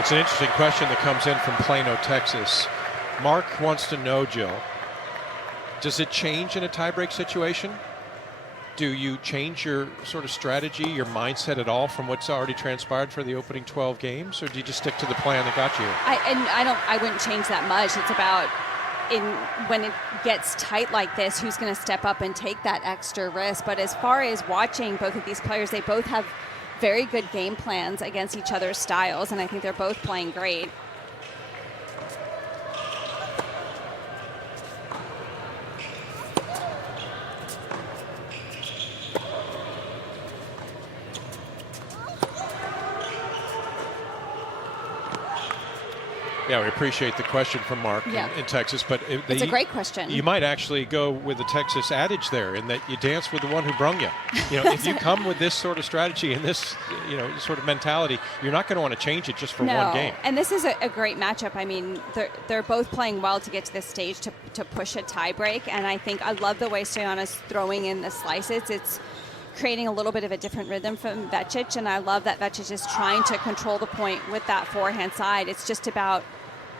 It's an interesting question that comes in from Plano, Texas. Mark wants to know, Jill, does it change in a tiebreak situation? Do you change your sort of strategy, your mindset at all from what's already transpired for the opening 12 games, or do you just stick to the plan that got you here? I wouldn't change that much. It's about when it gets tight like this, who's going to step up and take that extra risk. But as far as watching both of these players, they both have very good game plans against each other's styles, and I think they're both playing great. Yeah, we appreciate the question from Mark in Texas, but it's a great question. You might actually go with the Texas adage there, in that you dance with the one who brung you. You know, if you come with this sort of strategy and this, sort of mentality, you're not going to want to change it just for one game. And this is a great matchup. I mean, they're both playing well to get to this stage to push a tiebreak, and I think I love the way Stoyana's throwing in the slices. It's creating a little bit of a different rhythm from Vekic, and I love that Vekic is trying to control the point with that forehand side. It's just about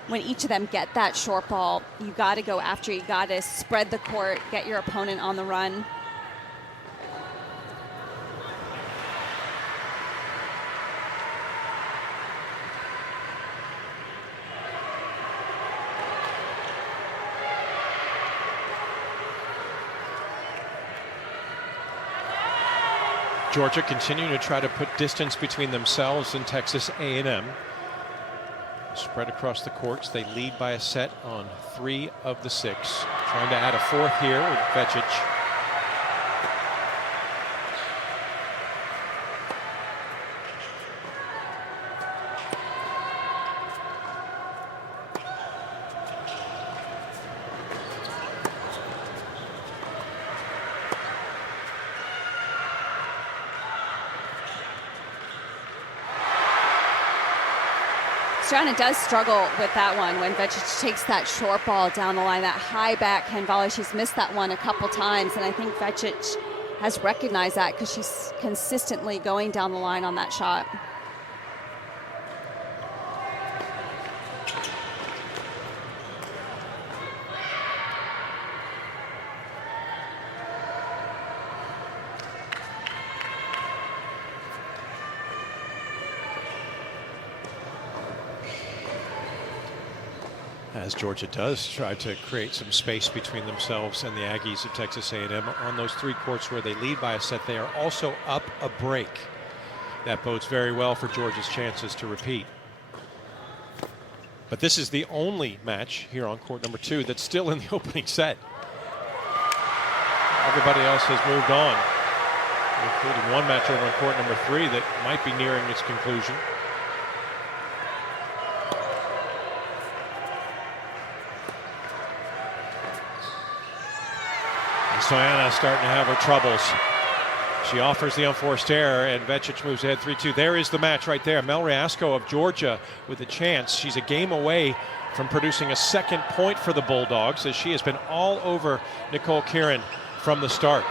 when each of them get that short ball, you got to go after. You got to spread the court, get your opponent on the run. Georgia continuing to try to put distance between themselves and Texas A&M. Spread across the courts. They lead by a set on 3 of the 6. Trying to add a 4th here with Vekic. Stoyana does struggle with that one when Vekic takes that short ball down the line, that high backhand volley. She's missed that one a couple times, and I think Vekic has recognized that because she's consistently going down the line on that shot. As Georgia does try to create some space between themselves and the Aggies of Texas A&M on those 3 courts where they lead by a set. They are also up a break. That bodes very well for Georgia's chances to repeat. But this is the only match here on court number 2 that's still in the opening set. Everybody else has moved on, including one match over on court number 3 that might be nearing its conclusion. And Stoyanova starting to have her troubles. She offers the unforced error, and Vekic moves ahead 3-2. There is the match right there. Mel Riasco of Georgia with a chance. She's a game away from producing a second point for the Bulldogs, as she has been all over Nicole Kieran from the start.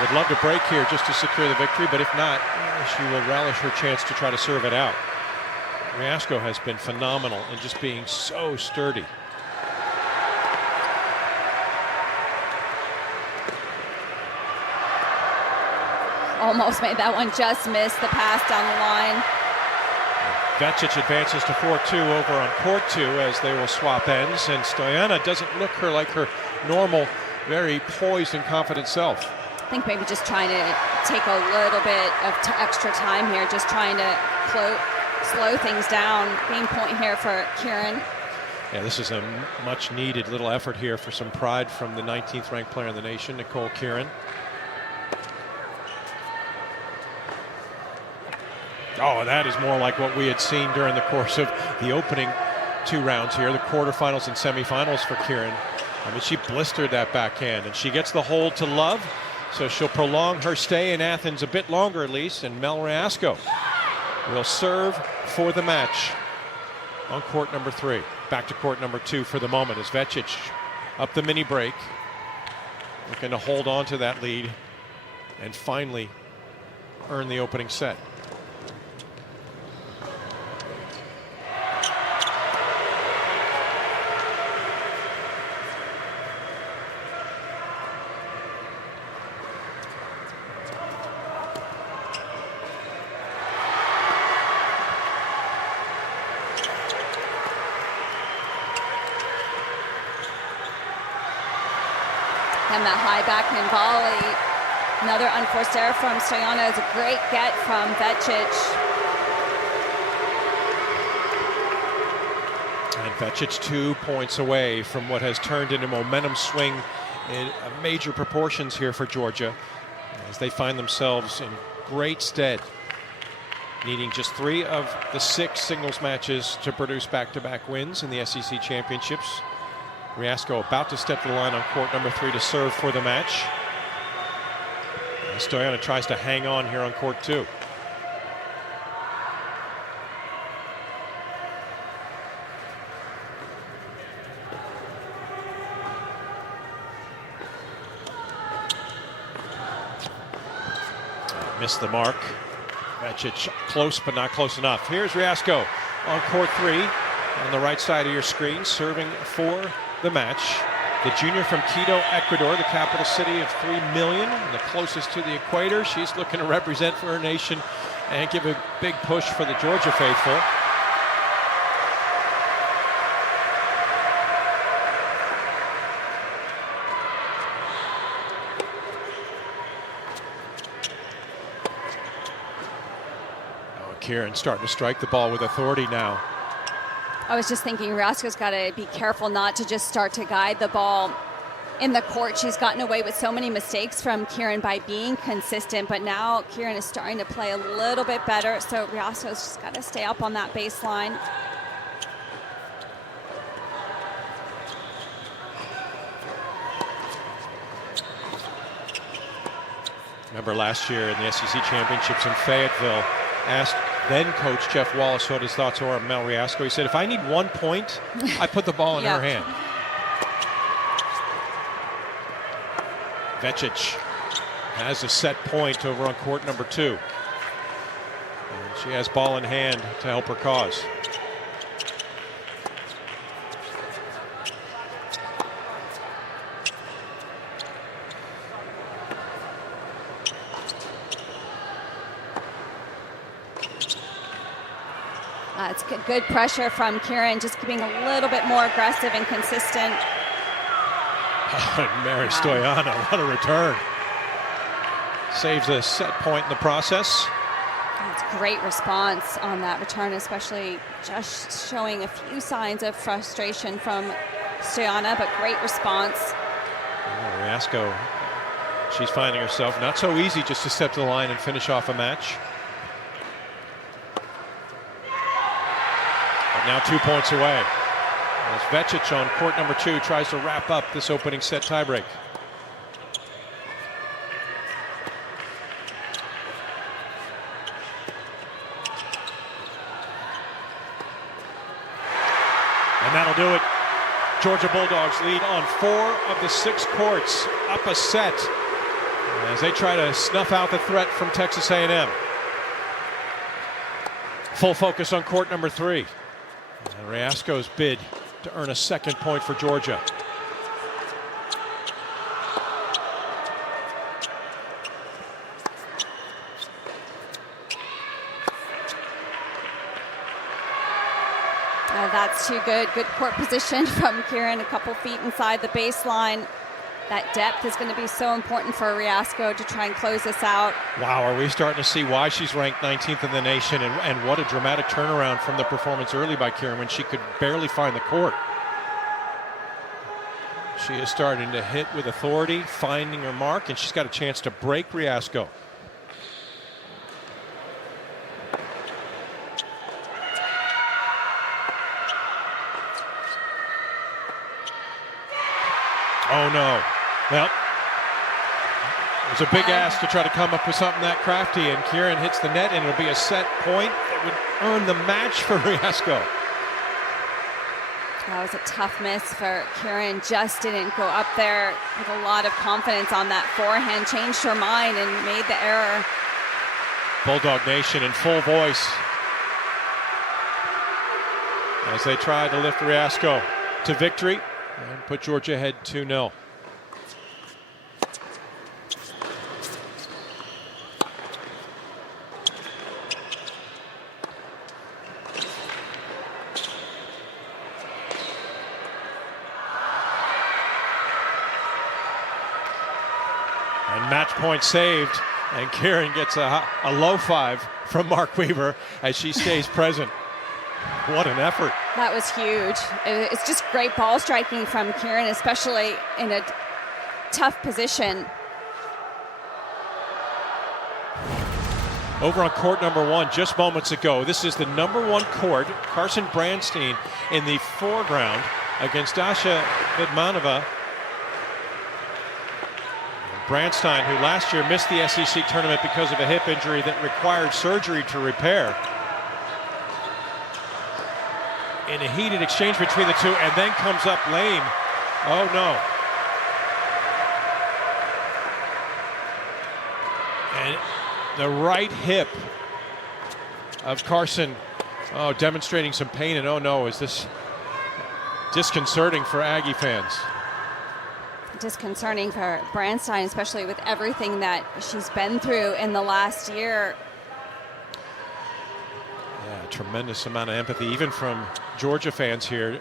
Would love to break here just to secure the victory, but if not, she will relish her chance to try to serve it out. Riasco has been phenomenal in just being so sturdy. Almost made that one, just missed the pass down the line. Vekic advances to 4-2 over on court 2 as they will swap ends, and Stoyanova doesn't look like her normal, very poised and confident self. I think maybe just trying to take a little bit of extra time here, just trying to slow things down. Game point here for Kieran. Yeah, this is a much needed little effort here for some pride from the 19th ranked player in the nation, Nicole Kieran. Oh, that is more like what we had seen during the course of the opening 2 rounds here, the quarterfinals and semifinals for Kieran. I mean, she blistered that backhand, and she gets the hold to love, so she'll prolong her stay in Athens a bit longer at least, and Mel Riasco will serve for the match on court number 3. Back to court number 2 for the moment as Vekic up the mini break, looking to hold on to that lead and finally earn the opening set. And that high backhand volley. Another unforced error from Stoyanova. It's a great get from Vekic. And Vekic 2 points away from what has turned into momentum swing in major proportions here for Georgia, as they find themselves in great stead, needing just 3 of the 6 singles matches to produce back-to-back wins in the SEC championships. Riasco about to step to the line on court number 3 to serve for the match. And Stoyanova tries to hang on here on court 2. Missed the mark. Vekic close, but not close enough. Here's Riasco on court 3 on the right side of your screen, serving for the match. The junior from Quito, Ecuador, the capital city of 3 million, and the closest to the equator. She's looking to represent for her nation and give a big push for the Georgia faithful. Oh, Kieran starting to strike the ball with authority now. I was just thinking Riasco's got to be careful not to just start to guide the ball in the court. She's gotten away with so many mistakes from Kieran by being consistent, but now Kieran is starting to play a little bit better, so Riasco's just got to stay up on that baseline. Remember last year in the SEC championships in Fayetteville, asked then coach Jeff Wallace what his thoughts were on Mel Riasco. He said, if I need 1 point, I put the ball in her hand. Vekic has a set point over on court number 2. And she has ball in hand to help her cause. It's good pressure from Kieran, just being a little bit more aggressive and consistent. Mary Stoyanova, what a return. Saves a set point in the process. It's great response on that return, especially just showing a few signs of frustration from Stoyana, but great response. Riasco, she's finding herself not so easy just to step to the line and finish off a match. But now 2 points away. As Vekic on court number 2 tries to wrap up this opening set tiebreak. And that'll do it. Georgia Bulldogs lead on 4 of the 6 courts, up a set as they try to snuff out the threat from Texas A&M. Full focus on court number 3. And Riasco's bid to earn a second point for Georgia. That's too good. Good court position from Kieran, a couple feet inside the baseline. That depth is going to be so important for Riasco to try and close this out. Wow, are we starting to see why she's ranked 19th in the nation, and what a dramatic turnaround from the performance early by Kieran when she could barely find the court. She is starting to hit with authority, finding her mark, and she's got a chance to break Riasco. Oh no. Well, it was a big ask to try to come up with something that crafty, and Kieran hits the net, and it'll be a set point that would earn the match for Riasco. That was a tough miss for Kieran. Just didn't go up there with a lot of confidence on that forehand. Changed her mind and made the error. Bulldog Nation in full voice as they try to lift Riasco to victory and put Georgia ahead 2-0. And match point saved, and Kieran gets a low 5 from Mark Weaver as she stays present. What an effort. That was huge. It's just great ball striking from Kieran, especially in a tough position. Over on court number 1 just moments ago. This is the number 1 court. Carson Branstein in the foreground against Dasha Vidmanova. Branstein, who last year missed the SEC tournament because of a hip injury that required surgery to repair. In a heated exchange between the two, and then comes up lame. Oh no. And the right hip of Carson, demonstrating some pain, and oh no, is this disconcerting for Aggie fans. Disconcerting for Branstein, especially with everything that she's been through in the last year. Yeah, a tremendous amount of empathy, even from Georgia fans here,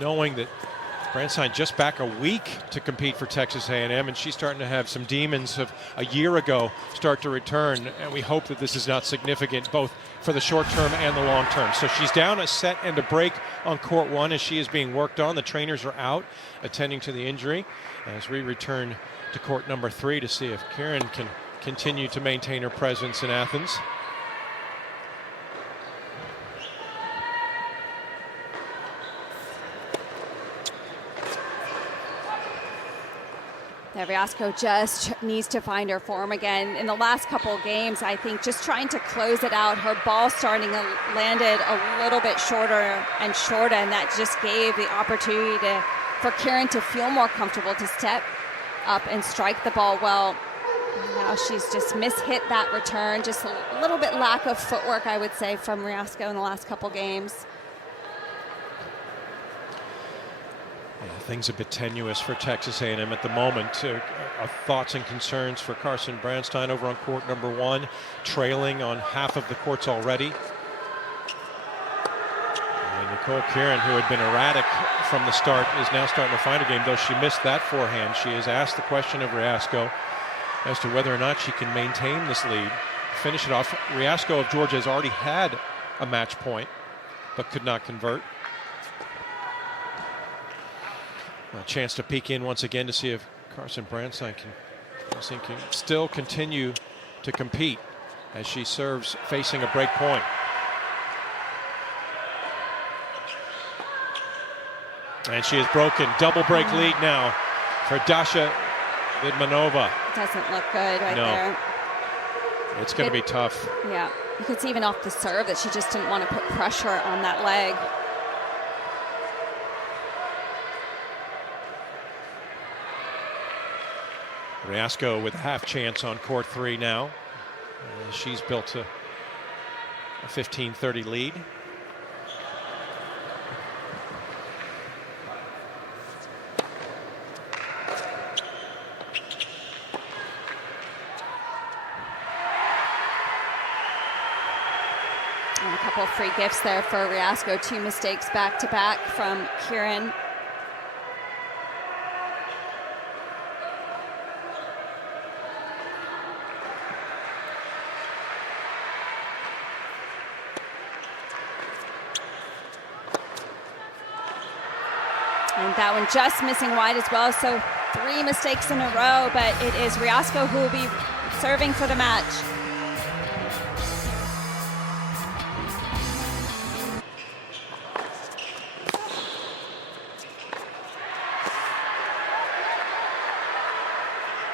knowing that Branstein just back a week to compete for Texas A&M, and she's starting to have some demons of a year ago start to return, and we hope that this is not significant both for the short term and the long term. So she's down a set and a break on court 1 as she is being worked on. The trainers are out attending to the injury as we return to court number 3 to see if Kieran can continue to maintain her presence in Athens. Riasco just needs to find her form again. In the last couple of games, I think just trying to close it out, her ball landed a little bit shorter, and that just gave the opportunity for Kieran to feel more comfortable to step up and strike the ball well. Now she's just mishit that return, just a little bit lack of footwork, I would say, from Riasco in the last couple games. Yeah, things a bit tenuous for Texas A&M at the moment. Thoughts and concerns for Carson Branstein over on court number 1, trailing on half of the courts already. And Nicole Kieran, who had been erratic from the start, is now starting to find a game, though she missed that forehand. She has asked the question of Riasco, as to whether or not she can maintain this lead, finish it off. Riasco of Georgia has already had a match point, but could not convert. A chance to peek in once again to see if Carson Branstein can still continue to compete as she serves facing a break point. And she has broken. Double break lead now for Dasha Vidmanova. Doesn't look good right there. It's going to be tough. Yeah, you could see even off the serve that she just didn't want to put pressure on that leg. Riasco with a half chance on court 3 now. She's built a 15-30 lead. And a couple of free gifts there for Riasco. 2 mistakes back to back from Kieran. And that one just missing wide as well. So 3 mistakes in a row, but it is Riasco who will be serving for the match.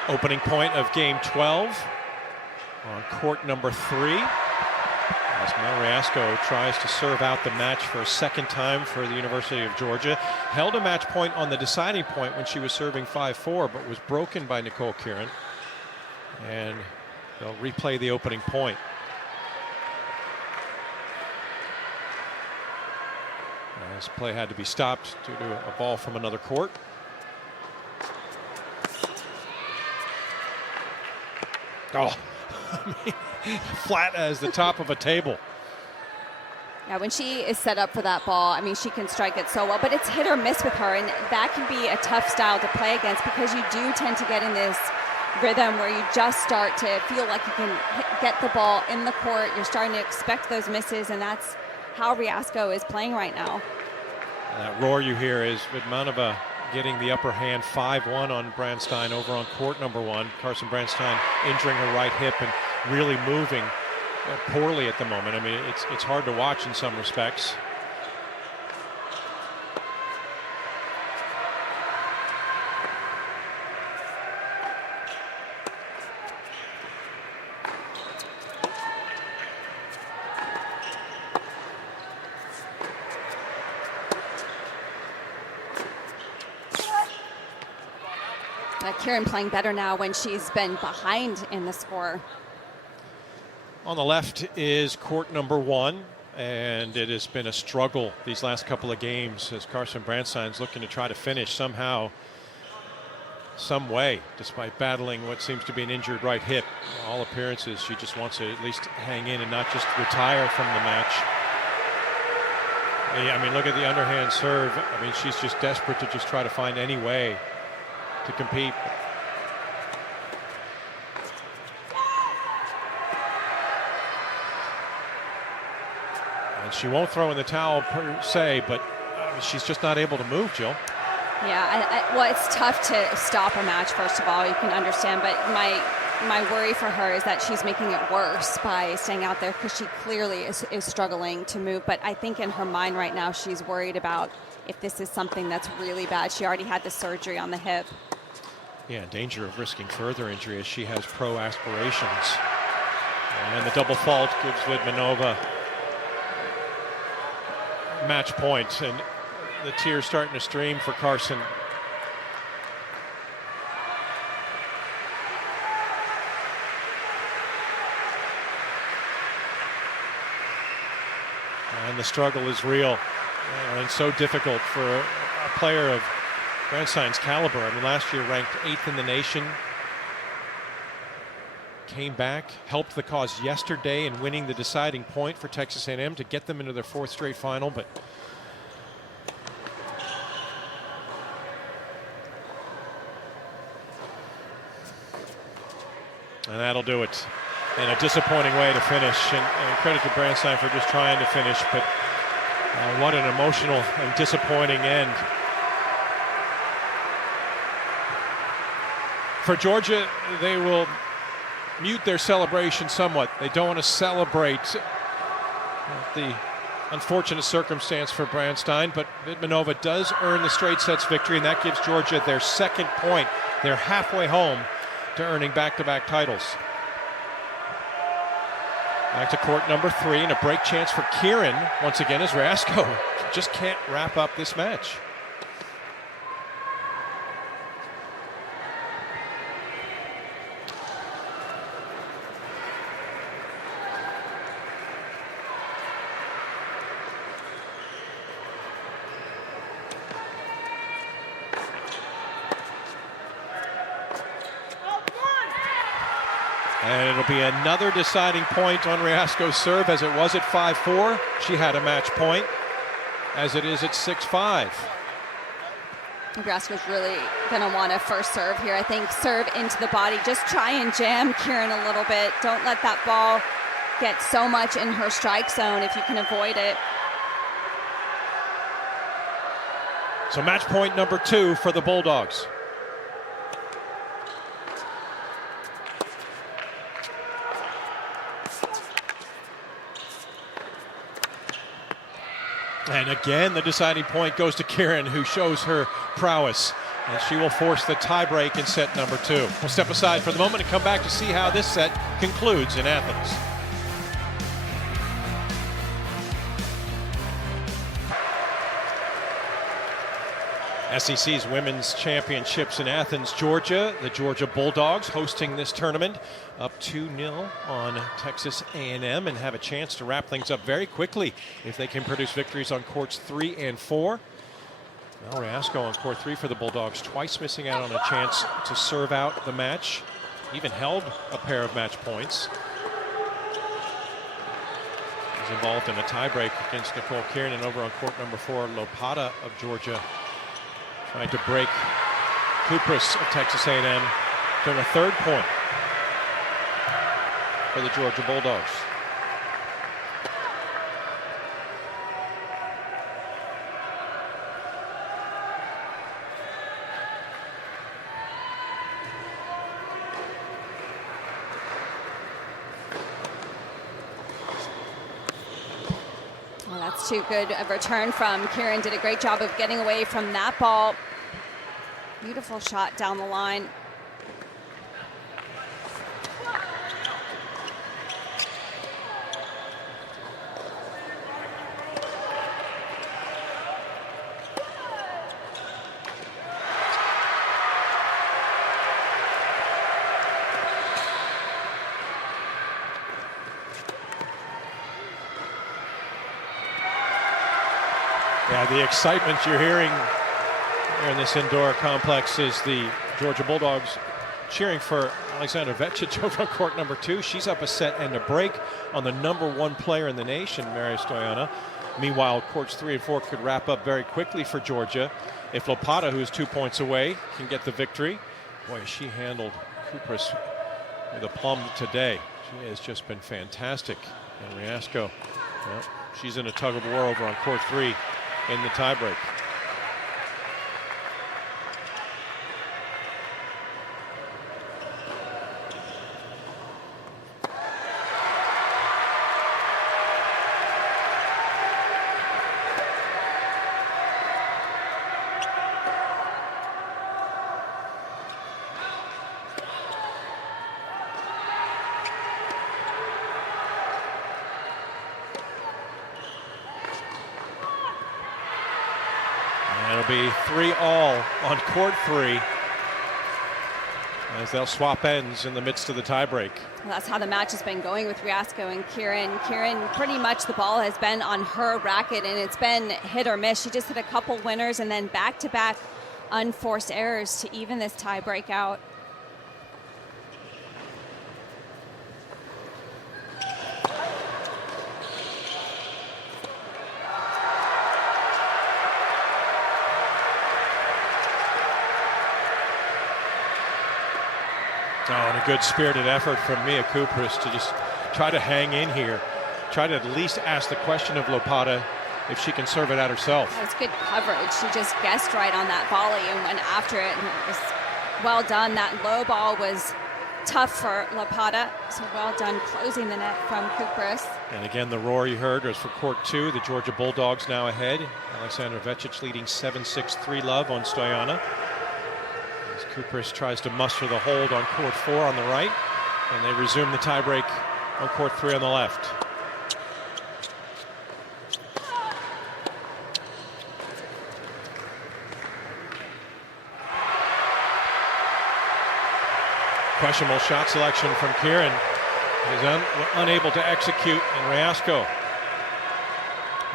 Opening point of game 12 on court number 3. As Mel Riasco tries to serve out the match for a second time for the University of Georgia. Held a match point on the deciding point when she was serving 5-4, but was broken by Nicole Kieran. And they'll replay the opening point. This play had to be stopped due to a ball from another court. Oh, I mean, flat as the top of a table. Yeah, when she is set up for that ball, I mean, she can strike it so well, but it's hit or miss with her, and that can be a tough style to play against because you do tend to get in this rhythm where you just start to feel like you can get the ball in the court. You're starting to expect those misses, and that's how Riasco is playing right now. That roar you hear is Vidmanova getting the upper hand 5-1 on Branstein over on court number 1. Carson Branstein injuring her right hip and really moving poorly at the moment. I mean, it's hard to watch in some respects. Kieran playing better now when she's been behind in the score. On the left is court number 1, and it has been a struggle these last couple of games as Carson Branstein's looking to try to finish somehow, some way, despite battling what seems to be an injured right hip. All appearances, she just wants to at least hang in and not just retire from the match. I mean, look at the underhand serve. I mean, she's just desperate to just try to find any way to compete. And she won't throw in the towel per se, but she's just not able to move, Jill. Yeah, well, it's tough to stop a match, first of all, you can understand, but my worry for her is that she's making it worse by staying out there because she clearly is struggling to move. But I think in her mind right now, she's worried about if this is something that's really bad. She already had the surgery on the hip. Yeah, in danger of risking further injury as she has pro aspirations. And the double fault gives Vidmanova match point, and the tears starting to stream for Carson. And the struggle is real and so difficult for a player of Branstein's caliber. I mean, last year ranked 8th in the nation. Came back, helped the cause yesterday in winning the deciding point for Texas A&M to get them into their 4th straight final, but And that'll do it. And a disappointing way to finish. And credit to Brandstein for just trying to finish, but what an emotional and disappointing end. For Georgia, they will mute their celebration somewhat. They don't want to celebrate the unfortunate circumstance for Brandstein, but Vidmanova does earn the straight sets victory, and that gives Georgia their second point. They're halfway home to earning back-to-back titles. Back to court number 3, and a break chance for Kieran once again as Rasko just can't wrap up this match. And it'll be another deciding point on Rasko's serve, as it was at 5-4. She had a match point, as it is at 6-5. Rasko's really going to want to first serve here. I think serve into the body. Just try and jam Kieran a little bit. Don't let that ball get so much in her strike zone if you can avoid it. So match point number 2 for the Bulldogs. And again, the deciding point goes to Kieran, who shows her prowess. And she will force the tiebreak in set number 2. We'll step aside for the moment and come back to see how this set concludes in Athens. SEC's Women's Championships in Athens, Georgia. The Georgia Bulldogs hosting this tournament, up 2-0 on Texas A&M, and have a chance to wrap things up very quickly if they can produce victories on courts 3 and 4. Now Rasko on court 3 for the Bulldogs, twice missing out on a chance to serve out the match. Even held a pair of match points. He's involved in a tiebreak against Nicole Kieran, and over on court number 4, Lopata of Georgia trying to break Kupras of Texas A&M to a third point for the Georgia Bulldogs. Well, that's too good a return from Kieran. Did a great job of getting away from that ball. Beautiful shot down the line. Yeah, the excitement you're hearing here in this indoor complex is the Georgia Bulldogs cheering for Alexandra Vekic over on court number 2. She's up a set and a break on the number 1 player in the nation, Mary Stoyana. Meanwhile, courts 3 and 4 could wrap up very quickly for Georgia if Lopata, who is 2 points away, can get the victory. Boy, she handled Kupras with aplomb today. She has just been fantastic. And Rasko, well, she's in a tug of war over on court 3 in the tiebreak. It'll be 3-all on court 3 as they'll swap ends in the midst of the tiebreak. Well, that's how the match has been going with Rasko and Kieran. Kieran, pretty much the ball has been on her racket, and it's been hit or miss. She just hit a couple winners and then back-to-back unforced errors to even this tiebreak out. Oh, and good spirited effort from Mia Kupras to just try to hang in here, try to at least ask the question of Lopata if she can serve it out herself. That was good coverage. She just guessed right on that volley and went after it, and it was well done. That low ball was tough for Lopata, so well done closing the net from Kupras. And again, the roar you heard was for court 2. The Georgia Bulldogs now ahead. Alexandra Vecic leading 7-6-3 love on Stoyana. As Kupras tries to muster the hold on court 4 on the right, and they resume the tiebreak on court 3 on the left. Questionable shot selection from Kieran. He's unable to execute, and Riasco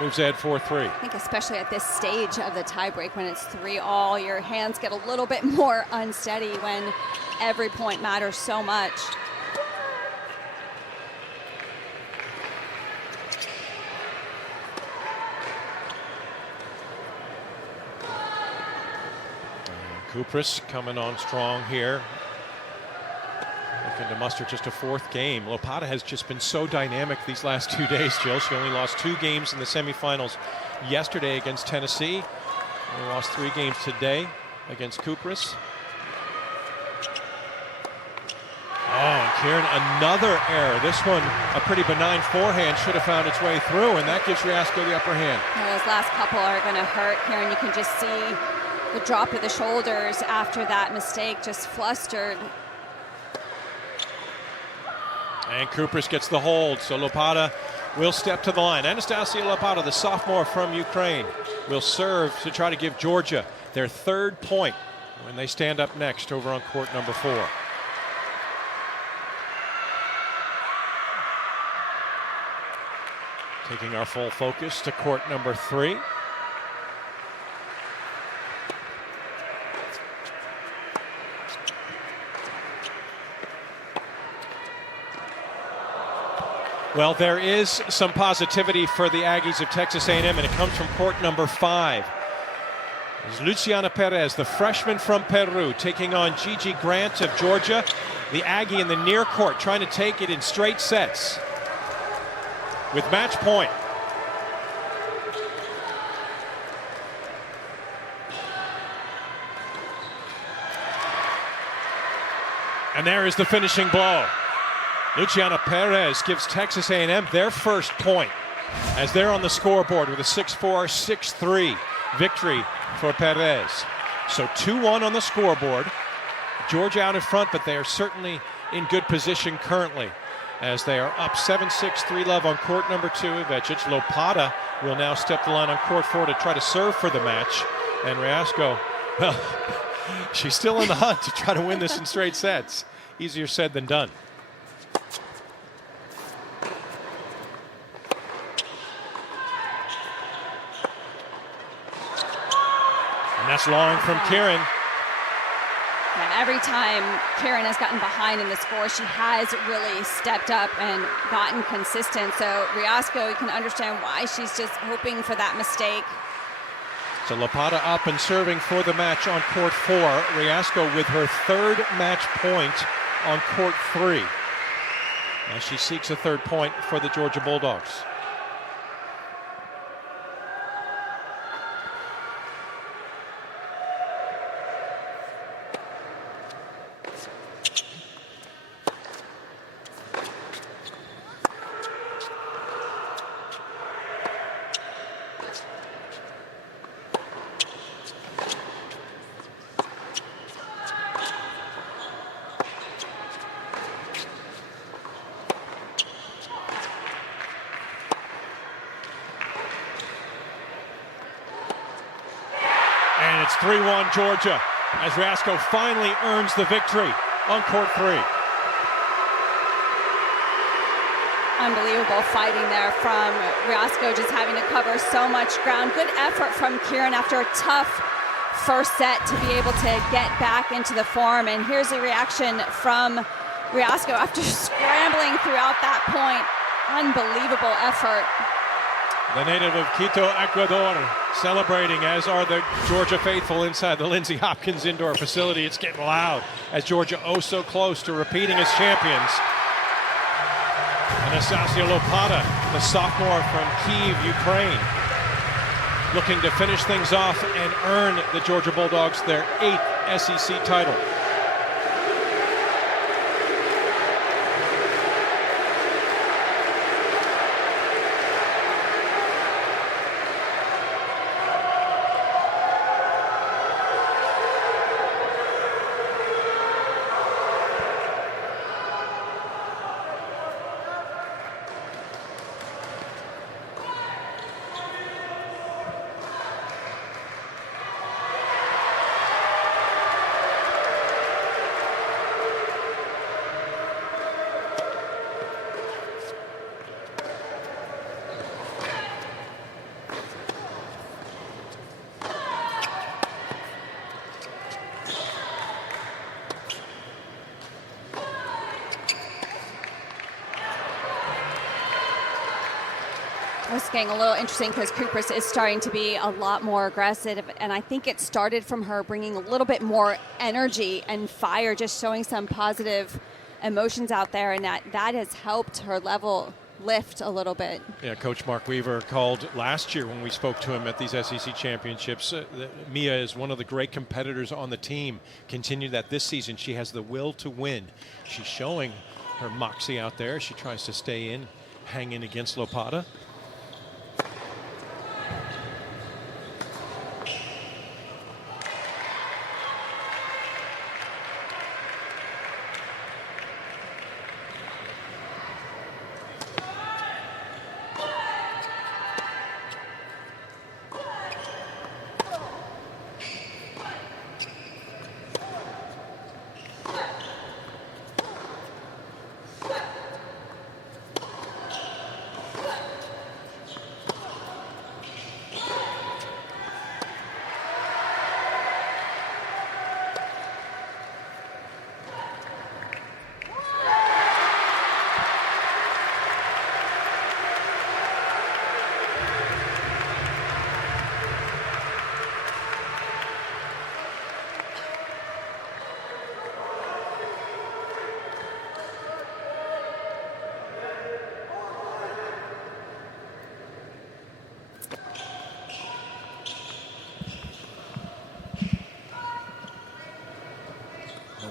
moves ahead 4-3. I think especially at this stage of the tiebreak, when it's 3-all, your hands get a little bit more unsteady when every point matters so much. Kupras coming on strong here. Looking to muster just a 4th game. Lopata has just been so dynamic these last 2 days, Jill. She only lost 2 games in the semifinals yesterday against Tennessee. Only lost 3 games today against Kupras. Oh, and Kieran, another error. This one, a pretty benign forehand, should have found its way through, and that gives Riasco the upper hand. Well, those last couple are going to hurt, Kieran. You can just see the drop of the shoulders after that mistake, just flustered. And Kupras gets the hold, so Lopata will step to the line. Anastasia Lopata, the sophomore from Ukraine, will serve to try to give Georgia their 3rd point when they stand up next over on court number 4. Taking our full focus to court number 3. Well, there is some positivity for the Aggies of Texas A&M, and it comes from court number 5. It's Luciana Perez, the freshman from Peru, taking on Gigi Grant of Georgia. The Aggie in the near court, trying to take it in straight sets with match point. And there is the finishing blow. Luciana Perez gives Texas A&M their 1st point as they're on the scoreboard with a 6-4, 6-3 victory for Perez. So 2-1 on the scoreboard. Georgia out in front, but they are certainly in good position currently as they are up 7-6-3 love on court number 2. Vecic. Lopata will now step the line on court 4 to try to serve for the match. And Riasco, well, she's still in the hunt to try to win this in straight sets. Easier said than done. That's long from Kieran. And every time Kieran has gotten behind in the score, she has really stepped up and gotten consistent. So Riasco, you can understand why she's just hoping for that mistake. So Lopata up and serving for the match on court 4. Riasco with her 3rd match point on court 3. As she seeks a 3rd point for the Georgia Bulldogs. And it's 3-1 Georgia as Riasco finally earns the victory on court 3. Unbelievable fighting there from Riasco, just having to cover so much ground. Good effort from Kieran after a tough first set to be able to get back into the form. And here's the reaction from Riasco after scrambling throughout that point. Unbelievable effort. The native of Quito, Ecuador, celebrating, as are the Georgia faithful inside the Lindsey Hopkins indoor facility. It's getting loud as Georgia oh so close to repeating as champions. Anastasia Lopata, the sophomore from Kyiv, Ukraine, looking to finish things off and earn the Georgia Bulldogs their 8th SEC title. It's getting a little interesting because Kupras is starting to be a lot more aggressive, and I think it started from her bringing a little bit more energy and fire, just showing some positive emotions out there, and that has helped her level lift a little bit. Yeah, Coach Mark Weaver called last year when we spoke to him at these SEC championships. Mia is one of the great competitors on the team. Continued that this season. She has the will to win. She's showing her moxie out there. She tries to stay in, hang in against Lopata.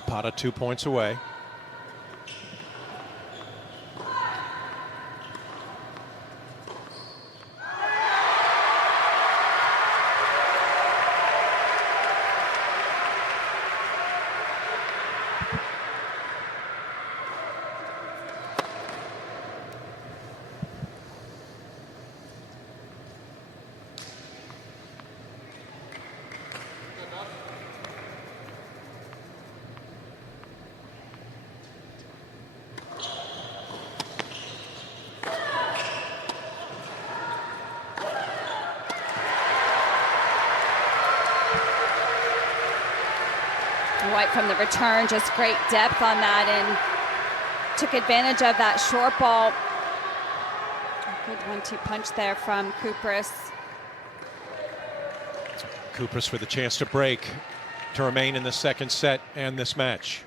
Lopata 2 points away. White from the return, just great depth on that, and took advantage of that short ball. A good 1-2 punch there from Kupras. Kupras with a chance to break, to remain in the second set and this match.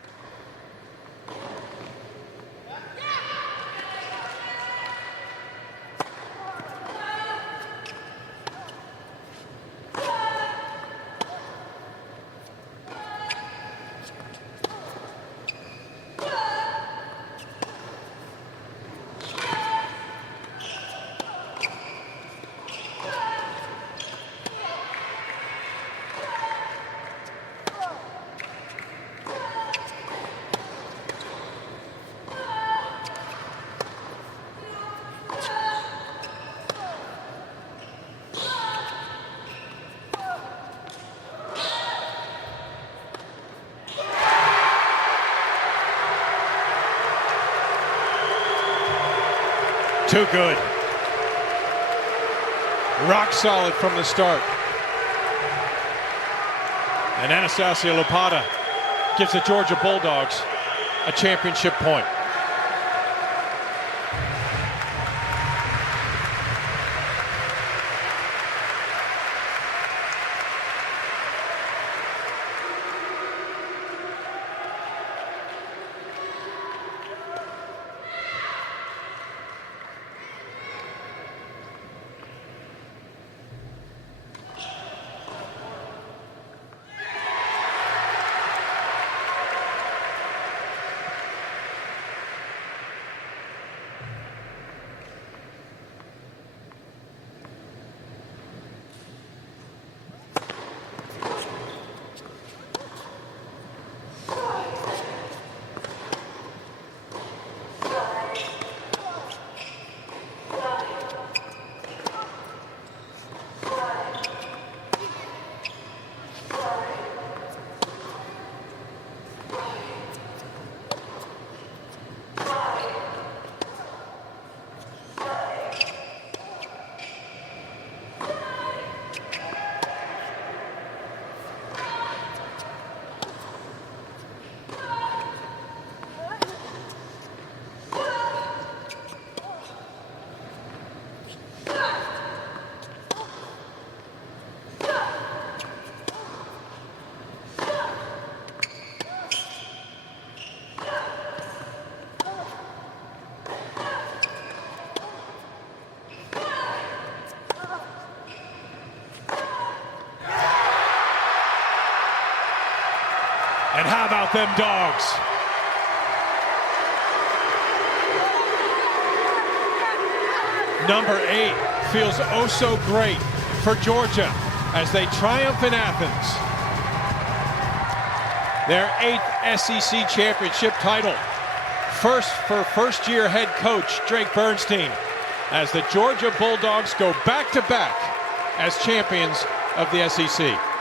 Too good. Rock solid from the start. And Anastasia Lopata gives the Georgia Bulldogs a championship point. And how about them dogs? Number 8 feels oh so great for Georgia as they triumph in Athens. Their 8th SEC championship title. First for first-year head coach Drake Bernstein as the Georgia Bulldogs go back-to-back as champions of the SEC.